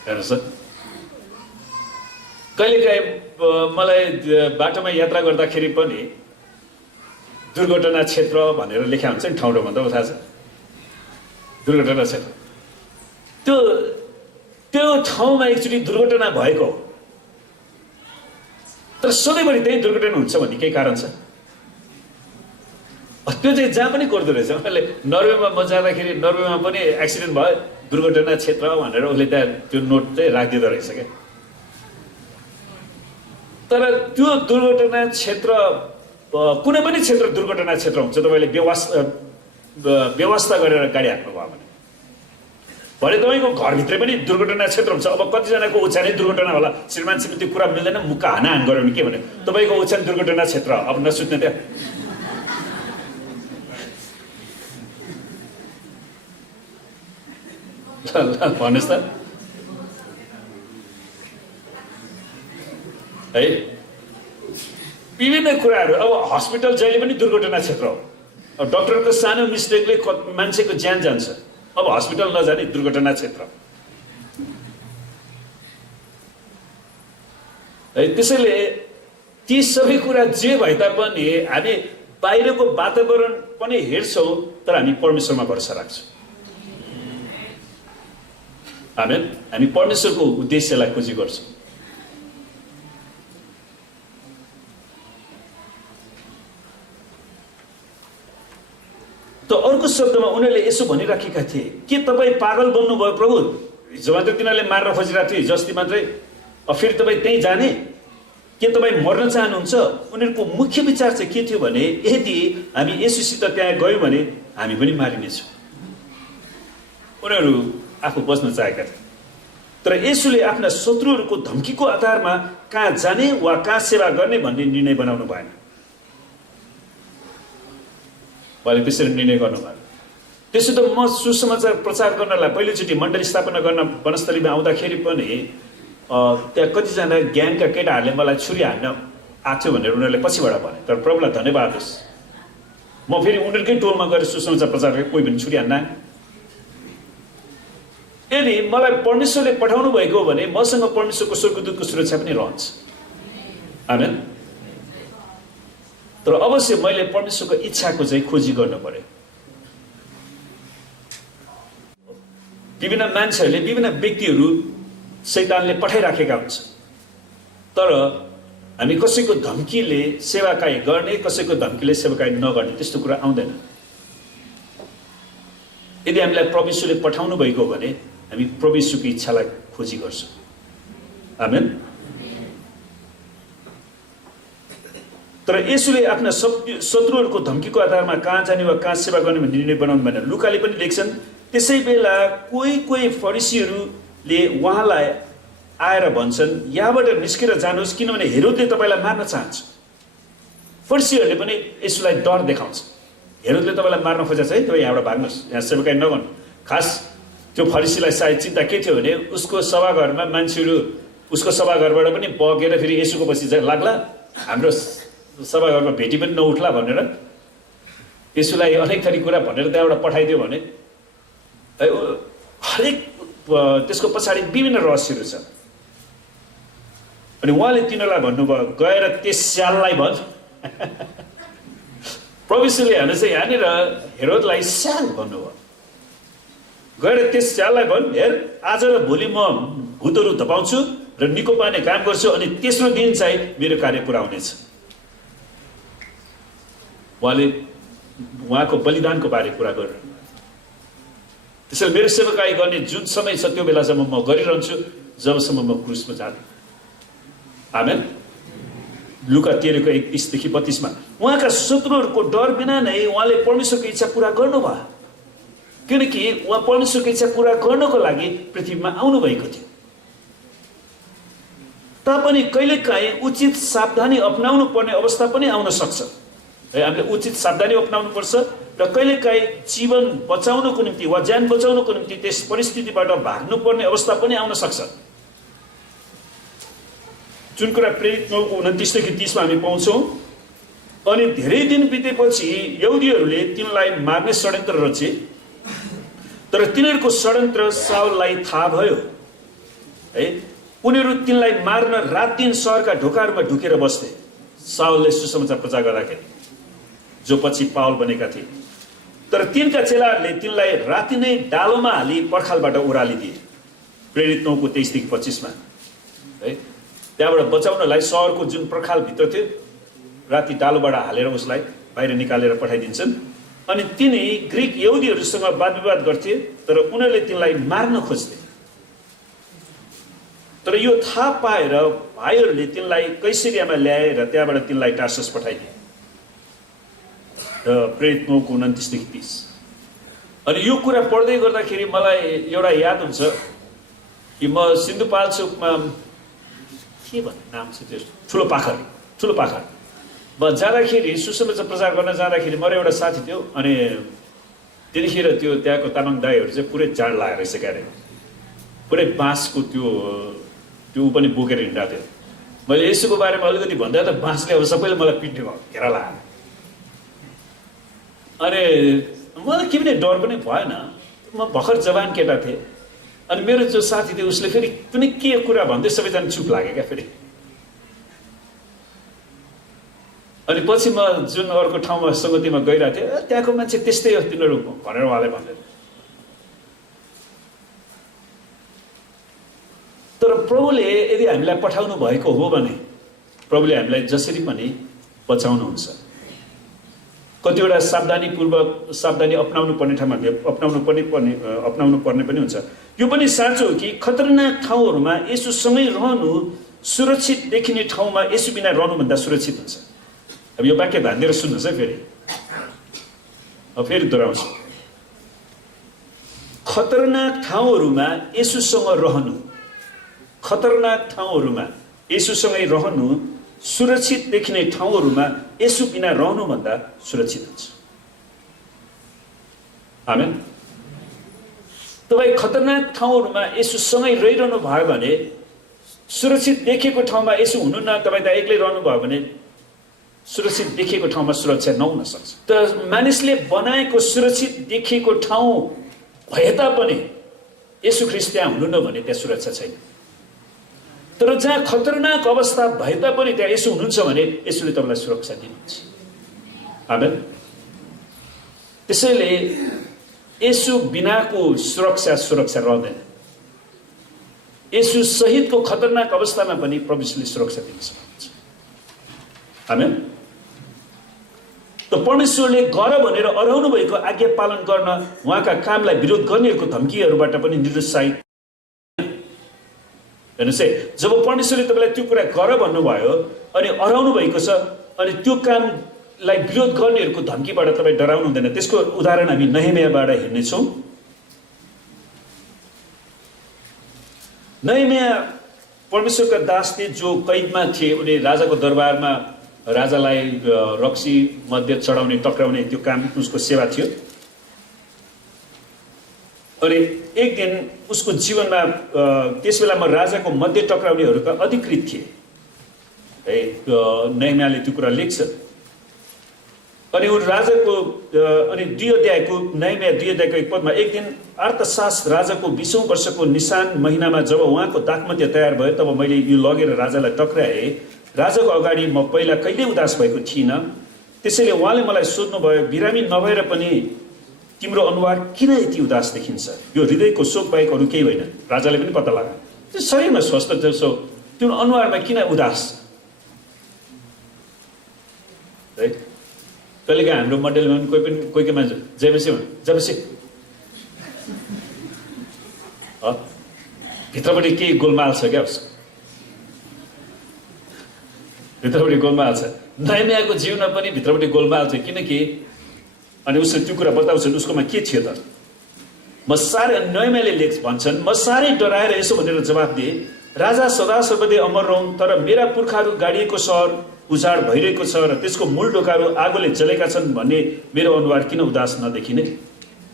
हेर्नुहोस्, कहिलेकाहीँ मलाई बाटोमा यात्रा गर्दाखेरि पनि दुर्घटना क्षेत्र भनेर लेखा हुन्छ नि ठाउँ ठाउँमा, तपाईँ थाहा छ? दुर्घटना क्षेत्र, त्यो ठाउँमा एकचोटि दुर्घटना भएको, तर सधैँभरि त्यही दुर्घटना हुन्छ भन्ने केही कारण छ? त्यो चाहिँ जहाँ पनि गर्दो रहेछ। उहाँले नर्वेमा म जाँदाखेरि नर्वेमा पनि एक्सिडेन्ट भयो, दुर्घटना क्षेत्र भनेर उसले त्यहाँ त्यो नोट चाहिँ राखिदिँदो रहेछ क्या। तर त्यो दुर्घटना क्षेत्र कुनै पनि क्षेत्र दुर्घटना क्षेत्र हुन्छ, तपाईँले व्यवस्था गरेर गाडी हाक्नुभयो भने तपाईँको घरभित्रै पनि दुर्घटना क्षेत्र हुन्छ। अब कतिजनाको ओछ्यानै दुर्घटना होला, श्रीमान श्रीमती कुरा मिल्दैन, मुक्का हानाहान गऱ्यो भने के भने तपाईँको ओछ्यान दुर्घटना क्षेत्र, अब नसुत्ने त्यहाँ। भन्नुहोस् त है, विभिन्न कुराहरू। अब हस्पिटल जहिले पनि दुर्घटना क्षेत्र हो। अब डक्टरको सानो मिस्टेकले मान्छेको ज्यान जान्छ, अब हस्पिटल नजाने दुर्घटना क्षेत्र है। त्यसैले ती सबै कुरा जे भए तापनि हामी बाहिरको वातावरण पनि हेर्छौँ, तर हामी परमेश्वरमा भरोसा राख्छौँ। आमेन। हामी परमेश्वरको उद्देश्यलाई खोजी गर्छौँ। त अर्को शब्दमा उनीहरूले यसो भनिराखेका थिए, के तपाईँ पागल बन्नुभयो प्रभु? हिजो मात्रै तिनीहरूले मार्न खोजिरहेको थियो, हिजो अस्ति मात्रै, अब फेरि तपाईँ त्यहीँ जाने? के तपाईँ मर्न चाहनुहुन्छ? उनीहरूको मुख्य विचार चाहिँ के थियो भने, यदि हामी येशूसित त्यहाँ गयौँ भने हामी पनि मारिनेछौँ। उनीहरू आफू बस्न चाहेका थिए, तर येशूले आफ्ना शत्रुहरूको धम्कीको आधारमा कहाँ जाने वा कहाँ सेवा गर्ने भन्ने निर्णय बनाउनु भएन। उहाँले त्यसरी निर्णय गर्नु भएन। त्यसो त म सुसमाचार प्रचार गर्नलाई पहिलोचोटि मण्डली स्थापना गर्न वनस्थलीमा आउँदाखेरि पनि त्यहाँ कतिजना ज्ञानका केटाहरूले मलाई छुरी हान्न आएको थियो भनेर उनीहरूले पछिबाट भने। तर प्रभुलाई धन्यवाद होस्, म फेरि उनीहरूकै टोलमा गएर सुसमाचार प्रचार गरेँ, कोही पनि छुरी हान्न आएन। यदि मलाई परमेश्वरले पठाउनु भएको हो भने मसँग परमेश्वरको स्वर्गदूतको सुरक्षा पनि रहन्छ। आमेन। तर अवश्य मैले परमेश्वरको इच्छाको चाहिँ खोजी गर्नु पर्यो। विभिन्न मान्छेहरूले, विभिन्न व्यक्तिहरू शैतानले पठाइराखेका हुन्छ, तर हामी कसैको धम्कीले सेवाकाई गर्ने, कसैको धम्कीले सेवाकाई नगर्ने त्यस्तो कुरा आउँदैन। यदि हामीलाई परमेश्वरले पठाउनु भएको हो भने हामी परमेश्वरको इच्छालाई खोजी गर्छौँ। आमेन। तर येशूले आफ्ना शत्रुहरूको धम्कीको आधारमा कहाँ जाने वा कहाँ सेवा गर्ने भन्ने निर्णय बनाउनु भएन। लुकाले पनि लेख्छन्, त्यसै बेला कोही फरिसीहरूले उहाँलाई आएर भन्छन्, यहाँबाट निस्केर जानुहोस्, किनभने हेरोदले तपाईँलाई मार्न चाहन्छ। फरिसीहरूले पनि येशूलाई डर देखाउँछ, हेरोदले तपाईँलाई मार्न खोजेको छ है, तपाईँ यहाँबाट भाग्नुहोस्, यहाँ सेवाकाई नगर्नु। खास त्यो फरिसीलाई सायद चिन्ता के थियो भने उसको सभाघरमा मान्छेहरू उसको सभाघरबाट पनि बगेर फेरि येशूको पछि लाग्ला, हाम्रो सभाघरमा भेटी पनि नउठ्ला भनेर येशूलाई अनेक थरी कुरा भनेर त्यहाँबाट पठाइदियो भने हरेक त्यसको पछाडि विभिन्न रहस्यहरू छ। अनि उहाँले तिनीहरूलाई भन्नुभयो, गएर त्यस स्याललाई भन्। प्रभुले हेर्नु चाहिँ यहाँनिर हेरोदलाई स्याल भन्नुभयो, गएर त्यस स्याललाई भन्, हेर आज र भोलि म भूतहरू धपाउँछु र निको पार्ने काम गर्छु, अनि तेस्रो दिन चाहिँ मेरो कार्य पुरा हुनेछ। उहाँले उहाँको बलिदानको बारे कुरा गरेर, त्यसैले मेरो सेवाकाई गर्ने जुन समय छ त्यो बेलासम्म म गरिरहन्छु, जबसम्म म क्रुसमा जाँदैन। आमेन। लुका 13 को 31 देखि 32 मा उहाँका शत्रुहरूको डर बिना नै उहाँले परमेश्वरको इच्छा पूरा गर्नुभयो, किनकि उहाँ परमेश्वरको इच्छा पूरा गर्नको लागि पृथ्वीमा आउनु भएको थियो। तापनि कहिलेकाहीँ उचित सावधानी अपनाउनु पर्ने अवस्था पनि आउन सक्छ है। हामीले उचित सावधानी अपनाउनु पर्छ र कहिलेकाहीँ जीवन बचाउनको निम्ति वा ज्यान बचाउनको निम्ति त्यस परिस्थितिबाट भाग्नु पर्ने अवस्था पनि आउन सक्छ। जुन कुरा प्रेरित 9:29 देखि 30 मा हामी पाउँछौँ। अनि धेरै दिन बितेपछि यहुदीहरूले तिनलाई मार्ने षड्यन्त्र रचे, तर तिनीहरूको षड्यन्त्र साउललाई थाहा भयो है। उनीहरू तिनलाई मार्न रात दिन सहरका ढोकाहरूमा ढुकेर बस्थे। साउलले सुसमाचार प्रचार गर्दाखेरि, जो पछि पावल बनेका थिए। तर तिनका चेलाहरूले तिनलाई राति नै डालोमा हाली पर्खालबाट ओह्रालिदिए। प्रेरित 9:23 देखि 25 मा है। त्यहाँबाट बचाउनलाई सहरको जुन पर्खालभित्र थियो, राति डालोबाट हालेर उसलाई बाहिर निकालेर पठाइदिन्छन्। अनि तिनी ग्रिक यहुदीहरूसँग वाद विवाद गर्थे, तर उनीहरूले तिनलाई मार्न खोज्थे। तर यो थाहा पाएर भाइहरूले तिनलाई कैसरियामा ल्याएर त्यहाँबाट तिनलाई टार्सस पठाइदिए। प्रेरित 9:29 देखि 30। अनि यो कुरा पढ्दै गर्दाखेरि मलाई एउटा याद हुन्छ कि म सिन्धुपाल्चोकमा के भन्ने नाम छ त्यो ठुलो पाखर म जाँदाखेरि सुसमाचार प्रचार गर्न जाँदाखेरि मेरो एउटा साथी थियो। अनि त्यतिखेर त्यो त्यहाँको तामाङ दाईहरू चाहिँ पुरै जाड लगाएर रहेछ क्यारे, पुरै बाँसको त्यो पनि बोकेर हिँड्दा थियो। मैले यसोको बारेमा अलिकति भन्दा त बाँसले अब सबैले मलाई पिट्ने भयो, घेरा लगाएर। अनि मलाई के पनि डर पनि भएन, म भर्खर जवान केटा थिएँ। अनि मेरो जो साथी थियो उसले फेरि कुनै के कुरा भन्दै सबैजना चुप लाग्यो क्या फेरि। अनि पछि म जुन अर्को ठाउँमा सङ्गतिमा गइरहेको थिएँ, त्यहाँको मान्छे त्यस्तै हो तिनीहरू भनेर उहाँले भन्दै। तर प्रभुले यदि हामीलाई पठाउनु भएको हो भने प्रभुले हामीलाई जसरी पनि बचाउनुहुन्छ। कतिवटा सावधानी अपनाउनु पर्ने ठाउँमा अपनाउनु पर्ने पनि हुन्छ। यो पनि साँचो हो कि खतरनाक ठाउँहरूमा यसुसँगै रहनु सुरक्षित देखिने ठाउँमा यसु बिना रहनुभन्दा सुरक्षित हुन्छ। अब यो वाक्य ध्यान दिएर सुन्नुहोस् है। फेरि दोहोऱ्याउँछु। खतरनाक ठाउँहरूमा यसुसँगै रहनु सुरक्षित देखिने ठाउँहरूमा यसु बिना रहनुभन्दा सुरक्षित हुन्छ। आमेन। तपाईँ खतरनाक ठाउँहरूमा यसुसँगै रहिरहनु भयो भने, सुरक्षित देखेको ठाउँमा यसु हुनुहुन्न, तपाईँ त एक्लै रहनुभयो भने सुरक्षित देखिएको ठाउँमा सुरक्षा नहुन सक्छ। त मानिसले बनाएको सुरक्षित देखिएको ठाउँ भए तापनि यसु ख्रीष्ट त्यहाँ हुनुहुन्न भने त्यहाँ सुरक्षा छैन। तर जहाँ खतरनाक अवस्था भए तापनि त्यहाँ यसु हुनुहुन्छ भने यसुले तपाईँलाई सुरक्षा दिनुहुन्छ। आमेन। त्यसैले यसु बिनाको सुरक्षा रहँदैन। यसु सहितको खतरनाक अवस्थामा पनि परमेश्वरले सुरक्षा दिन सक्नुहुन्छ। आमेन। त परमेश्वरले गर भनेर अराउनु भएको आज्ञा पालन गर्न उहाँका कामलाई विरोध गर्नेहरूको धम्कीहरूबाट पनि निरुत्साहित हेर्नुहोस् है। जब परमेश्वरले तपाईँलाई त्यो कुरा गर भन्नुभयो अनि अराउनु भएको छ, अनि त्यो कामलाई विरोध गर्नेहरूको धम्कीबाट तपाईँ डराउनु हुँदैन। त्यसको उदाहरण हामी नहमियाबाट हेर्नेछौँ। नहमिया परमेश्वरका दास थिए जो कैदमा थिए। उनी राजाको दरबारमा राजालाई रक्सी मध्य चढाउने टक्राउने त्यो काम उसको सेवा थियो। अनि एक दिन उसको जीवनमा त्यस बेलामा राजाको मध्य टक्राउनेहरू त अधिकृत थिए है। नहमियाले त्यो कुरा लेख्छ। अनि ऊ राजाको अनि 2 अध्यायको नहमिया 2 अध्यायको 1 पदमा, एक दिन अर्थशास राजाको 20औं वर्षको निसान महिनामा जब उहाँको दाखमध्य तयार भयो, तब मैले यो लगेर राजालाई टक्राएँ। राजाको अगाडि म पहिला कहिल्यै उदास भएको थिइनँ। त्यसैले उहाँले मलाई सोध्नुभयो, बिरामी नभएर पनि तिम्रो अनुहार किन यति उदास देखिन्छ? यो हृदयको शोक बाहेक अरू केही होइन। राजाले पनि पत्ता लगायो, त्यो शरीरमा स्वस्थ जसो त्यो अनुहारमा किन उदास है। कहिलेकाहीँ हाम्रो मण्डलीमा कोही मान्छे जयबसी भित्रपट्टि केही गोलमाल छ क्या उसको। भित्रपट्टि गोलमाल छ। नहेमियाको जीवनमा पनि भित्रपट्टि गोलमाल थियो, किनकि अनि उसले त्यो कुरा बताउँछन् उसकोमा के थियो त। म साह्रै नहेमियाले भन्छन् म साह्रै डराएर यसो भनेर जवाफ दिएँ, राजा सदा सर्वदै अमर रहन्, तर मेरा पुर्खाहरू गाडिएको सहर उजाड भइरहेको छ र त्यसको मूल ढोकाहरू आगोले जलेका छन् भन्ने मेरो अनुहार किन उदास नदेखिने।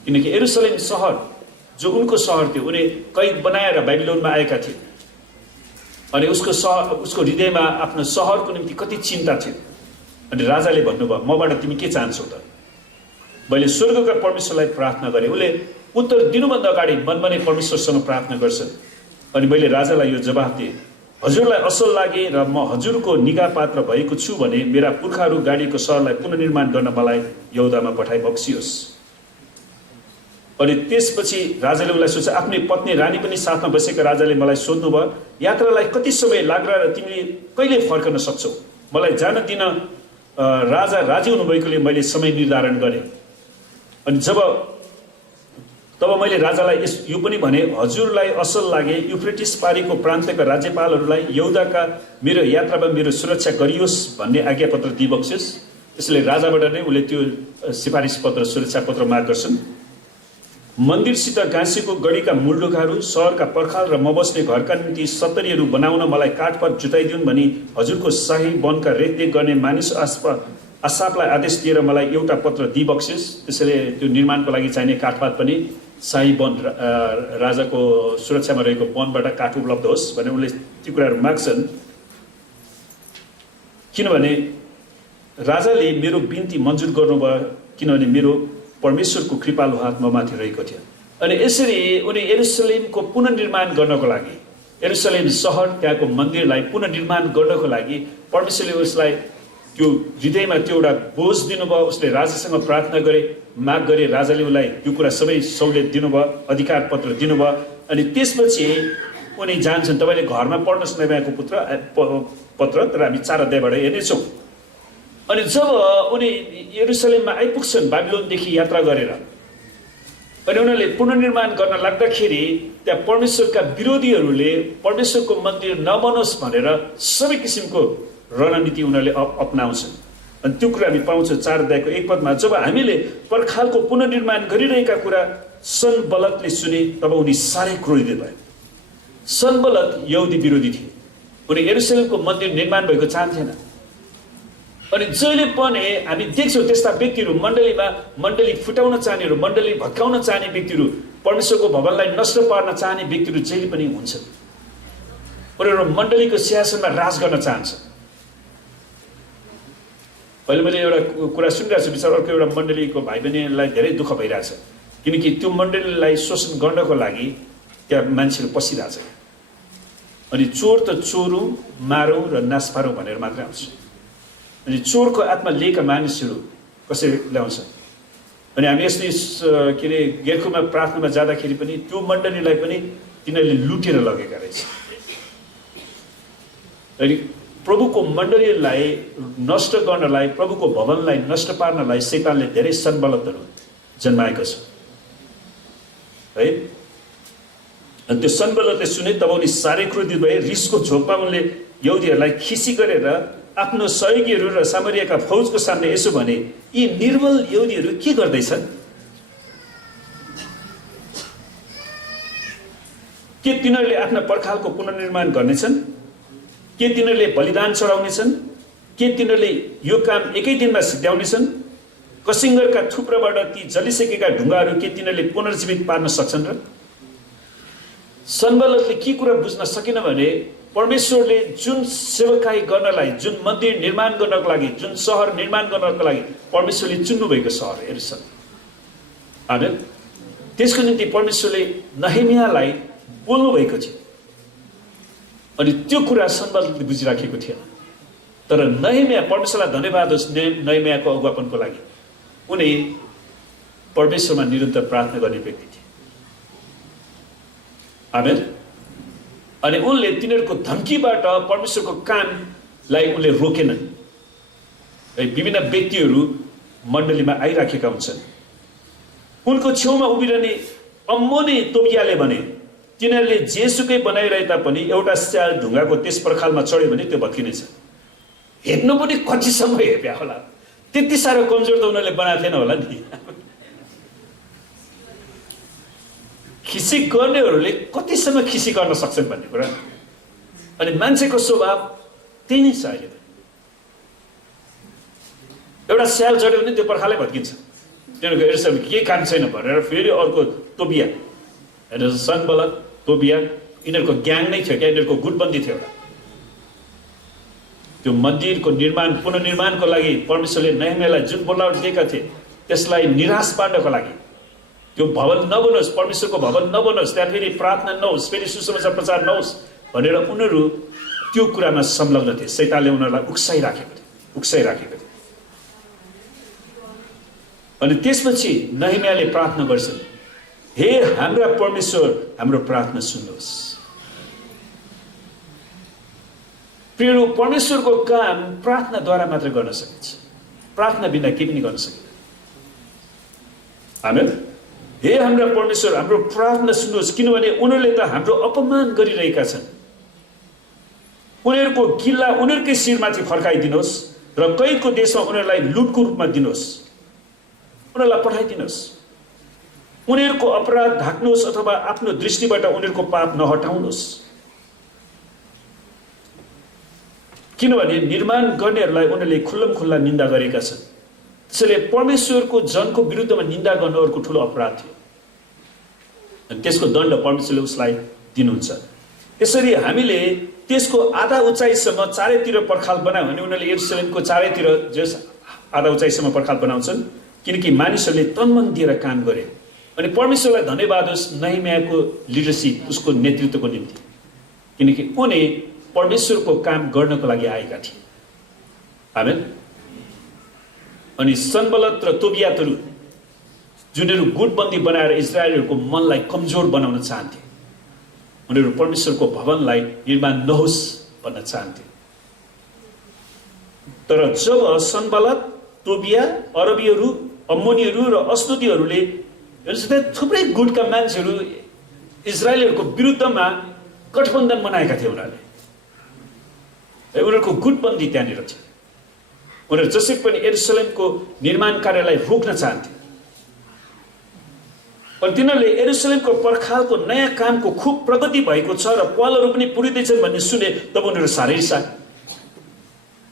किनकि यरुशलेम सहर जो उनको सहर थियो, उनी कैद बनाएर बाबिलोनमा आएका थिए अनि उसको हृदयमा आफ्नो सहरको निम्ति कति चिन्ता थियो। अनि राजाले भन्नुभयो मबाट तिमी के चाहन्छौ त। मैले स्वर्गका परमेश्वरलाई प्रार्थना गरेँ। उसले उत्तर दिनुभन्दा अगाडि मनमा नै परमेश्वरसँग प्रार्थना गर्छन्। अनि मैले राजालाई यो जवाफ दिएँ, हजुरलाई असल लागे र म हजुरको निगाह पात्र भएको छु भने मेरा पुर्खाहरू गाडिएको सहरलाई पुनर्निर्माण गर्न मलाई यहुदामा पठाइ बक्सियोस्। अनि त्यसपछि राजाले उसलाई सोचे, आफ्नै पत्नी रानी पनि साथमा बसेका राजाले मलाई सोध्नुभयो, यात्रालाई कति समय लाग्ला र तिमीले कहिले फर्कन सक्छौ। मलाई जान दिन राजा राजी हुनुभएकोले मैले समय निर्धारण गरेँ। अनि तब मैले राजालाई यो पनि भने, हजुरलाई असल लागे युफ्रेटिस पारीको प्रान्तका राज्यपालहरूलाई यहुदाका मेरो यात्रामा मेरो सुरक्षा गरियोस् भन्ने आज्ञापत्र दिइबक्सियोस्। त्यसले राजाबाट नै उसले त्यो सिफारिस पत्र सुरक्षा पत्र माग गर्छन्। मन्दिरसित गाँसिएको गढीका मूलढोकाहरू, सहरका पर्खाल र म बस्ने घरका निम्ति सत्तरीहरू बनाउन मलाई काठपात जुटाइदिउन् भनी हजुरको शाही वनका रेखदेख गर्ने मानिस आसापलाई आदेश दिएर मलाई एउटा पत्र दिइबक्सियोस्। त्यसैले त्यो निर्माणको लागि चाहिने काठपात पनि शाही वन राजाको सुरक्षामा रहेको वनबाट काठ उपलब्ध होस् भनेर उनले ती कुराहरू माग्छन्। किनभने राजाले मेरो बिन्ती मन्जुर गर्नुभयो, किनभने मेरो परमेश्वरको कृपालु हात ममाथि रहेको थियो। अनि यसरी उनी यरुशलेमको पुनर्निर्माण गर्नको लागि, यरुशलेम सहर त्यहाँको मन्दिरलाई पुनर्निर्माण गर्नको लागि परमेश्वरले उसलाई त्यो हृदयमा त्यो एउटा बोझ दिनुभयो। उसले राजासँग प्रार्थना गरे, माग गरे, राजाले उसलाई त्यो कुरा सबै सहुलियत दिनुभयो, अधिकार पत्र दिनुभयो। अनि त्यसपछि उनी जान्छन्। तपाईँले घरमा पढ्नुहोस् नहेमियाको पत्र, तर हामी 4 अध्यायबाट हेर्नेछौँ। अनि जब उनी यरुशलेममा आइपुग्छन् बाबिलोनदेखि यात्रा गरेर, अनि उनीहरूले पुनर्निर्माण गर्न लाग्दाखेरि त्यहाँ परमेश्वरका विरोधीहरूले परमेश्वरको मन्दिर नबनोस् भनेर सबै किसिमको रणनीति उनीहरूले अपनाउँछन्। अनि त्यो कुरा हामी पाउँछौँ 4 अध्यायको 1 पदमा, जब हामीले पर्खालको पुनर्निर्माण गरिरहेका कुरा सनबलतले सुने तब उनी साह्रै क्रोधित भए। सनबलत यहुदी विरोधी थिए। उनी यरुशलेमको मन्दिर निर्माण भएको चाहन्थेन। अनि जहिले पनि हामी देख्छौँ त्यस्ता व्यक्तिहरू मण्डलीमा, मण्डली फुटाउन चाहनेहरू, मण्डली भत्काउन चाहने व्यक्तिहरू, परमेश्वरको भवनलाई नष्ट पार्न चाहने व्यक्तिहरू जहिले पनि हुन्छन्। उनीहरू मण्डलीको सिंहासनमा राज गर्न चाहन्छ। अहिले मैले एउटा कुरा सुनिरहेको छु, विचार अर्को एउटा मण्डलीको भाइ बहिनीलाई धेरै दुःख भइरहेछ, किनकि त्यो मण्डलीलाई शोषण गर्नको लागि त्यहाँ मान्छेहरू पसिरहेछ। अनि चोर त चोरौँ, मारौँ र नाश पारौँ भनेर मात्रै आउँछ। अनि चोरको आत्मा लिएका मानिसहरू कसरी ल्याउँछ। अनि हामी यस्तै के अरे गेर्खुमा प्रार्थनामा जाँदाखेरि पनि त्यो मण्डलीलाई पनि तिनीहरूले लुटेर लगेका रहेछ। अनि प्रभुको मण्डलीलाई नष्ट गर्नलाई, प्रभुको भवनलाई नष्ट पार्नलाई शैतानले धेरै सनबलतहरू जन्माएको छ है। अनि त्यो सनबलतले सुने तब उनी साह्रै क्रोधित भए। रिसको झोकमा उनले यहुदीहरूलाई खिसी गरेर आफ्नो सहयोगीहरू र सामरियाका फौजको सामने यसो भने, यी निर्बल यहुदीहरू के गर्दैछन्? के तिनीहरूले आफ्ना पर्खालको पुनर्निर्माण गर्नेछन्? के तिनीहरूले बलिदान चढाउनेछन्? के तिनीहरूले यो काम एकै दिनमा सिद्ध्याउनेछन्? कसिङ्गरका थुप्रोबाट ती जलिसकेका ढुङ्गाहरू के तिनीहरूले पुनर्जीवित पार्न सक्छन् र? सनबलतले के कुरा बुझ्न सकेन भने परमेश्वरले जुन सेवकाई गर्नलाई, जुन मन्दिर निर्माण गर्नको लागि, जुन सहर निर्माण गर्नको लागि परमेश्वरले चुन्नुभएको सहर यरुशलेम। आमेन। त्यसको निम्ति परमेश्वरले नहेमियालाई बोल्नु भएको थियो। अनि त्यो कुरा सनबलतले बुझिराखेको थिएन। तर नहेमिया, परमेश्वरलाई धन्यवाद होस् नहेमियाको अगुवापनको लागि, उनी परमेश्वरमा निरन्तर प्रार्थना गर्ने व्यक्ति थिए। आमेन। अनि उनले तिनीहरूको धम्कीबाट परमेश्वरको कामलाई उनले रोकेनन्। विभिन्न व्यक्तिहरू मण्डलीमा आइराखेका हुन्छन्। उनको छेउमा उभिरहने अम्मोनी तोबियाले भने, तिनीहरूले जेसुकै बनाइरहे तापनि एउटा स्याल ढुङ्गाको त्यस पर्खालमा चढ्यो भने त्यो भत्किनेछ। हेर्नु पनि कतिसम्म हेर्या होला, त्यति साह्रो कमजोर त उनीहरूले बनाएको थिएन होला नि। खिसी गर्नेहरूले कतिसम्म खिसी गर्न सक्छन् भन्ने कुरा। अनि मान्छेको स्वभाव त्यही नै छ। अहिले एउटा स्याल जड्यो भने त्यो पर्खालै भत्किन्छ, किनकि यरुसलेम के काम छैन भनेर फेरि अर्को तोबिया, सनबलत, तोबिया, यिनीहरूको ग्याङ नै थियो क्या, यिनीहरूको गुटबन्दी थियो एउटा। त्यो मन्दिरको निर्माण पुनर्निर्माणको लागि परमेश्वरले नेहेमियालाई जुन बोलावट दिएका थिए त्यसलाई निराश पार्नको लागि, त्यो भवन नबनोस्, परमेश्वरको भवन नबनोस्, त्यहाँ फेरि प्रार्थना नहोस्, फेरि सुसमाचार प्रचार नहोस् भनेर उनीहरू त्यो कुरामा संलग्न थिए। शैतानले उनीहरूलाई उक्साइराखेको थियो। अनि त्यसपछि नेहेमियाले प्रार्थना गर्छन्, हे हाम्रा परमेश्वर, हाम्रो प्रार्थना सुन्नुहोस्। प्रियहरू, परमेश्वरको काम प्रार्थनाद्वारा मात्र गर्न सकिन्छ, प्रार्थना बिना केही पनि गर्न सकिँदैन। आमेन। हे हाम्रा परमेश्वर, हाम्रो प्रार्थना सुन्नुहोस्, किनभने उनीहरूले त हाम्रो अपमान गरिरहेका छन्। उनीहरूको किल्ला उनीहरूकै शिरमाथि फर्काइदिनुहोस् र कैदको देशमा उनीहरूलाई लुटको रूपमा दिनुहोस्, उनीहरूलाई पठाइदिनुहोस्। उनीहरूको अपराध ढाक्नुहोस् अथवा आफ्नो दृष्टिबाट उनीहरूको पाप नहटाउनुहोस्, किनभने निर्माण गर्नेहरूलाई उनीहरूले खुल्लमखुल्ला निन्दा गरेका छन्। त्यसैले परमेश्वरको जनको विरुद्धमा निन्दा गर्नु अर्को ठुलो अपराध थियो, अनि त्यसको दण्ड परमेश्वरले उसलाई दिनुहुन्छ। यसरी हामीले त्यसको आधा उचाइसम्म चारैतिर पर्खाल बनायो भने उनीहरूले यरुसलेमको चारैतिर जस आधा उचाइसम्म पर्खाल बनाउँछन्, किनकि मानिसहरूले तनमन दिएर काम गरे। अनि परमेश्वरलाई धन्यवाद होस् नेहेमियाको लिडरसिप, उसको नेतृत्वको निम्ति, किनकि उनी परमेश्वरको काम गर्नको लागि आएका थिए। आमेन। अनि सनबलत र तोबियातहरू जुनीहरू गुटबन्दी बनाएर इजरायलहरूको मनलाई कमजोर बनाउन चाहन्थे, उनीहरू परमेश्वरको भवनलाई निर्माण नहोस् भन्न चाहन्थे। तर जब सनबलत, तोबिया, अरबीहरू, अम्मोनीहरू र अस्दोदीहरूले थुप्रै गुटका मान्छेहरू इजरायलहरूको विरुद्धमा गठबन्धन बनाएका थिए, उनीहरूको गुटबन्दी त्यहाँनिर थियो। उनीहरू जसै पनि यरुसलेमको निर्माण कार्यलाई रोक्न चाहन्थे। अनि तिनीहरूले यरुसलेमको पर्खालको नयाँ कामको खुब प्रगति भएको छ र पहलहरू पनि पुरिँदैछन् भन्ने सुने, तब उनीहरू साह्रै रिसाए।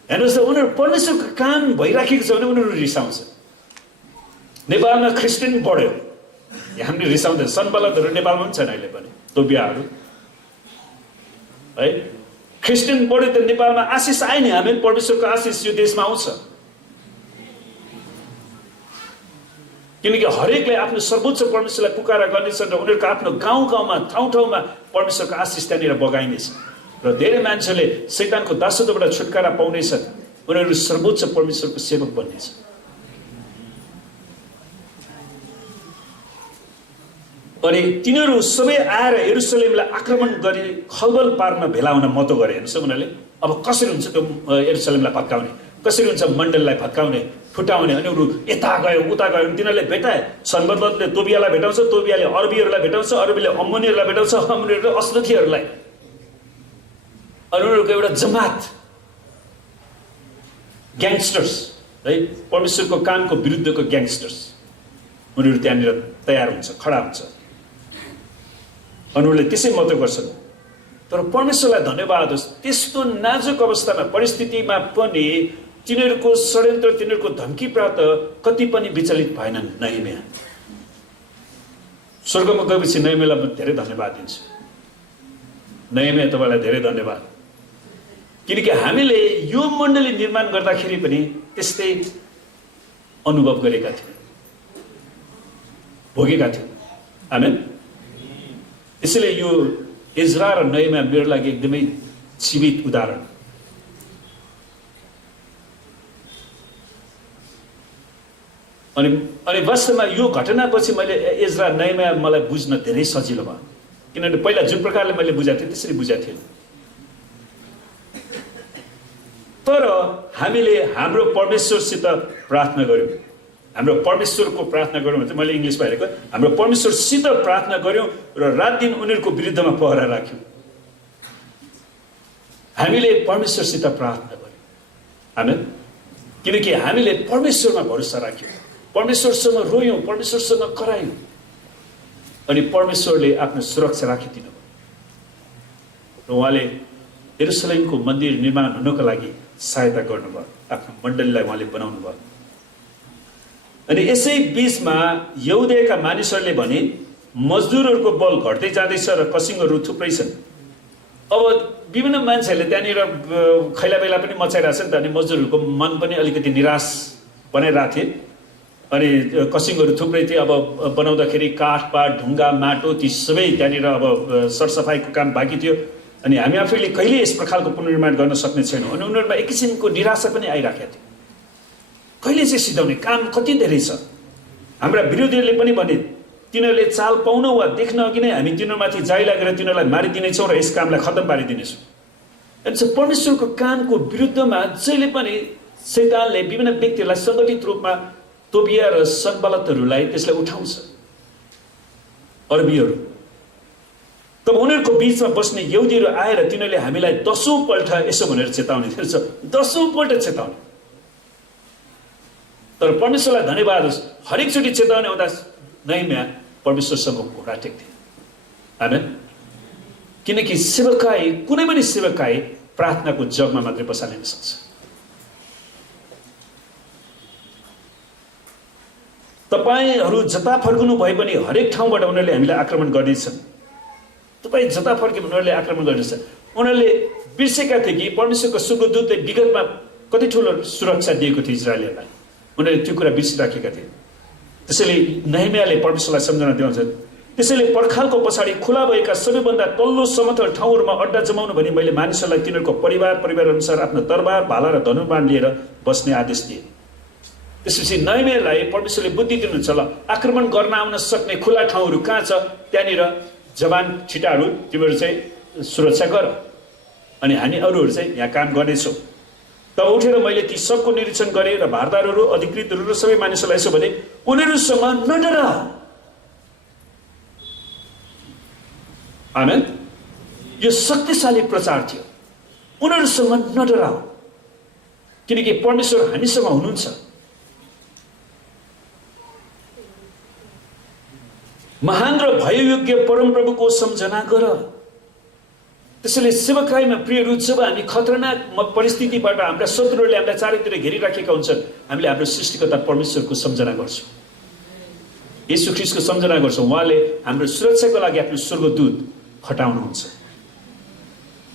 हेर्नुहोस् त, उनीहरू परमेश्वरको काम भइराखेको छ भने उनीहरू रिसाउँछ। नेपालमा क्रिस्चियन बढ्यो, हामीले रिसाउँदैन। सनबलतहरू नेपालमा पनि छन् अहिले पनि, तोबियाहरू है। क्रिस्चियन बढ्यो त नेपालमा आशिष आए नि, हामी परमेश्वरको आशिष यो देशमा आउँछ, किनकि हरेकले आफ्नो सर्वोच्च परमेश्वरलाई पुकारा गर्नेछन् र उनीहरूको आफ्नो गाउँ गाउँमा ठाउँ ठाउँमा परमेश्वरको आशिष त्यहाँनिर बगाइनेछ र धेरै मान्छेले शैतानको दासत्वबाट छुटकारा पाउनेछन्, उनीहरू सर्वोच्च परमेश्वरको सेवक बन्नेछ। अनि तिनीहरू सबै आएर यरुसलेमलाई आक्रमण गरी खलबल पार्न भेला हुन मतो गरे। हेर्नुहोस् उनीहरूले अब कसरी हुन्छ त्यो यरुसलेमलाई भत्काउने, कसरी हुन्छ मण्डललाई भत्काउने, फुटाउने। अनि उनीहरू यता गयो उता गयो, तिनीहरूले भेटाए। सनबलतले तोबियालाई भेटाउँछ, तोबियाले अरबीहरूलाई भेटाउँछ, अरबीले अम्मोनीहरूलाई भेटाउँछ, अम्मोनीहरूले अस्दोदीहरूलाई। अनि उनीहरूको एउटा जमात ग्याङ्स्टर्स है, परमेश्वरको कामको विरुद्धको ग्याङ्स्टर्स, उनीहरू त्यहाँनिर तयार हुन्छ, खडा हुन्छ। उनीहरूले त्यसै मत गर्छन्। तर परमेश्वरलाई धन्यवाद होस्, त्यस्तो नाजुक अवस्थामा परिस्थितिमा पनि तिनीहरूको षड्यन्त्र, तिनीहरूको धम्की प्राप्त कति पनि विचलित भएनन् नेहेमिया। स्वर्गमा गएपछि नेहेमियालाई म धेरै धन्यवाद दिन्छु। नेहेमिया तपाईँलाई धेरै धन्यवाद, किनकि हामीले यो मण्डली निर्माण गर्दाखेरि पनि त्यस्तै अनुभव गरेका थियौँ, भोगेका थियौँ। आमेन। यसैले यो इजरा र नेहेमिया मेरो लागि एकदमै जीवित उदाहरण। अनि वास्तवमा यो घटनापछि मैले इजरा नेहेमिया मलाई बुझ्न धेरै सजिलो भयो, किनभने पहिला जुन प्रकारले मैले बुझाएको थिएँ त्यसरी बुझाएको थिएन। तर हामीले हाम्रो परमेश्वरसित प्रार्थना गर्यौँ, हाम्रो परमेश्वरको प्रार्थना गऱ्यौँ भने चाहिँ मैले इङ्ग्लिसमा हेरेको, हाम्रो परमेश्वरसित प्रार्थना गऱ्यौँ र रात दिन उनीहरूको विरुद्धमा पहरा राख्यौँ। हामीले परमेश्वरसित प्रार्थना गऱ्यौँ। आमेन। किनकि हामीले परमेश्वरमा भरोसा राख्यौँ, परमेश्वरसँग रोयौँ, परमेश्वरसँग करायौँ, अनि परमेश्वरले आफ्नो सुरक्षा राखिदिनु भयो र उहाँले यरुशलेमको मन्दिर निर्माण हुनको लागि सहायता गर्नुभयो, आफ्नो मण्डलीलाई उहाँले बनाउनु भयो। अनि यसै बीचमा यहुदियाका मानिसहरूले भने मजदुरहरूको बल घट्दै जाँदैछ र कसिङहरू थुप्रै छन्। अब विभिन्न मान्छेहरूले त्यहाँनिर खैला बेला पनि मचाइरहेछ नि त, अनि मजदुरहरूको मन पनि अलिकति निराश बनाइरहेको थिए। अनि कसिङहरू थुप्रै थिए। अब बनाउँदाखेरि काठपात, ढुङ्गा, माटो ती सबै त्यहाँनिर अब सरसफाइको काम बाँकी थियो। अनि हामी आफैले कहिले यस प्रकारको पुनर्निर्माण गर्न सक्ने छैनौँ। अनि उनीहरूमा एक किसिमको निराशा पनि आइराखेको थियो। कहिले चाहिँ सिधाउने काम कति धेरै छ। हाम्रा विरोधीहरूले पनि भने तिनीहरूले चाल पाउन वा देख्न अघि नै हामी तिनीहरूमाथि जाइ लागेर तिनीहरूलाई मारिदिनेछौँ र यस कामलाई खत्तम पारिदिनेछौँ। अनि परमेश्वरको कामको विरुद्धमा जहिले पनि शैतानले विभिन्न व्यक्तिहरूलाई सङ्गठित रूपमा तोबिया र सनबलतहरूलाई त्यसलाई उठाउँछ, अरबीहरू। तब उनीहरूको बिचमा बस्ने यहुदीहरू आएर तिनीहरूले हामीलाई 10औं पल्ट यसो भनेर चेताउने थिएछ, 10औं पल्ट चेताउने। तर परमेश्वरलाई धन्यवाद होस्, हरेकचोटि चेताउने आउँदा नहिम्या परमेश्वरसँग घोडा टेक्थे। आमेन। किनकि सेवकाई, कुनै पनि सेवकाई प्रार्थनाको जगमा मात्रै बसालिन सक्छ। तपाईहरू जता फर्कनु भए पनि हरेक ठाउँबाट उनीहरूले हामीलाई आक्रमण गर्नेछन्। तपाईँ जता फर्के उनीहरूले आक्रमण गर्नेछन्। उनीहरूले बिर्सेका थिए कि परमेश्वरको स्वर्गदूतले विगतमा कति ठुलो सुरक्षा दिएको थियो इजरायलीहरूलाई। उनीहरूले त्यो कुरा बिर्सिराखेका थिए। त्यसैले नहमियाले परमेश्वरलाई सम्झना दिउँछन्, त्यसैले पर्खालको पछाडि खुला भएका सबैभन्दा तल्लो समतल ठाउँहरूमा अड्डा जमाउनु भने मैले मानिसहरूलाई तिनीहरूको परिवार अनुसार आफ्नो तरबार, भाला र धनुर्बाण लिएर बस्ने आदेश दिए। त्यसपछि नहमियालाई परमेश्वरले बुद्धि दिनुहुन्छ, ल आक्रमण गर्न आउन सक्ने खुला ठाउँहरू कहाँ छ, त्यहाँनिर जवान छिटाहरू तिमीहरू चाहिँ सुरक्षा गर, अनि हामी अरूहरू चाहिँ यहाँ काम गर्नेछौँ। तब उठेर मैले ती सबको निरीक्षण गरेँ र भारदारहरू, अधिकृतहरू र सबै मानिसहरूलाई यसो भने, उनीहरूसँग नडराऊ। आमेन। यो शक्तिशाली प्रचार थियो, उनीहरूसँग नडराऊ, किनकि परमेश्वर हामीसँग हुनुहुन्छ। महान र भययोग्य परमप्रभुको सम्झना गर। त्यसैले सेवकाईमा प्रियहरू, जब हामी खतरनाक परिस्थितिबाट हाम्रा शत्रुहरूले हामीलाई चारैतिर घेरिराखेका हुन्छन्, हामीले हाम्रो सृष्टिकर्ता परमेश्वरको सम्झना गर्छौँ, येशू ख्रीष्टको सम्झना गर्छौँ। उहाँले हाम्रो सुरक्षाको लागि आफ्नो स्वर्गदूत खटाउनुहुन्छ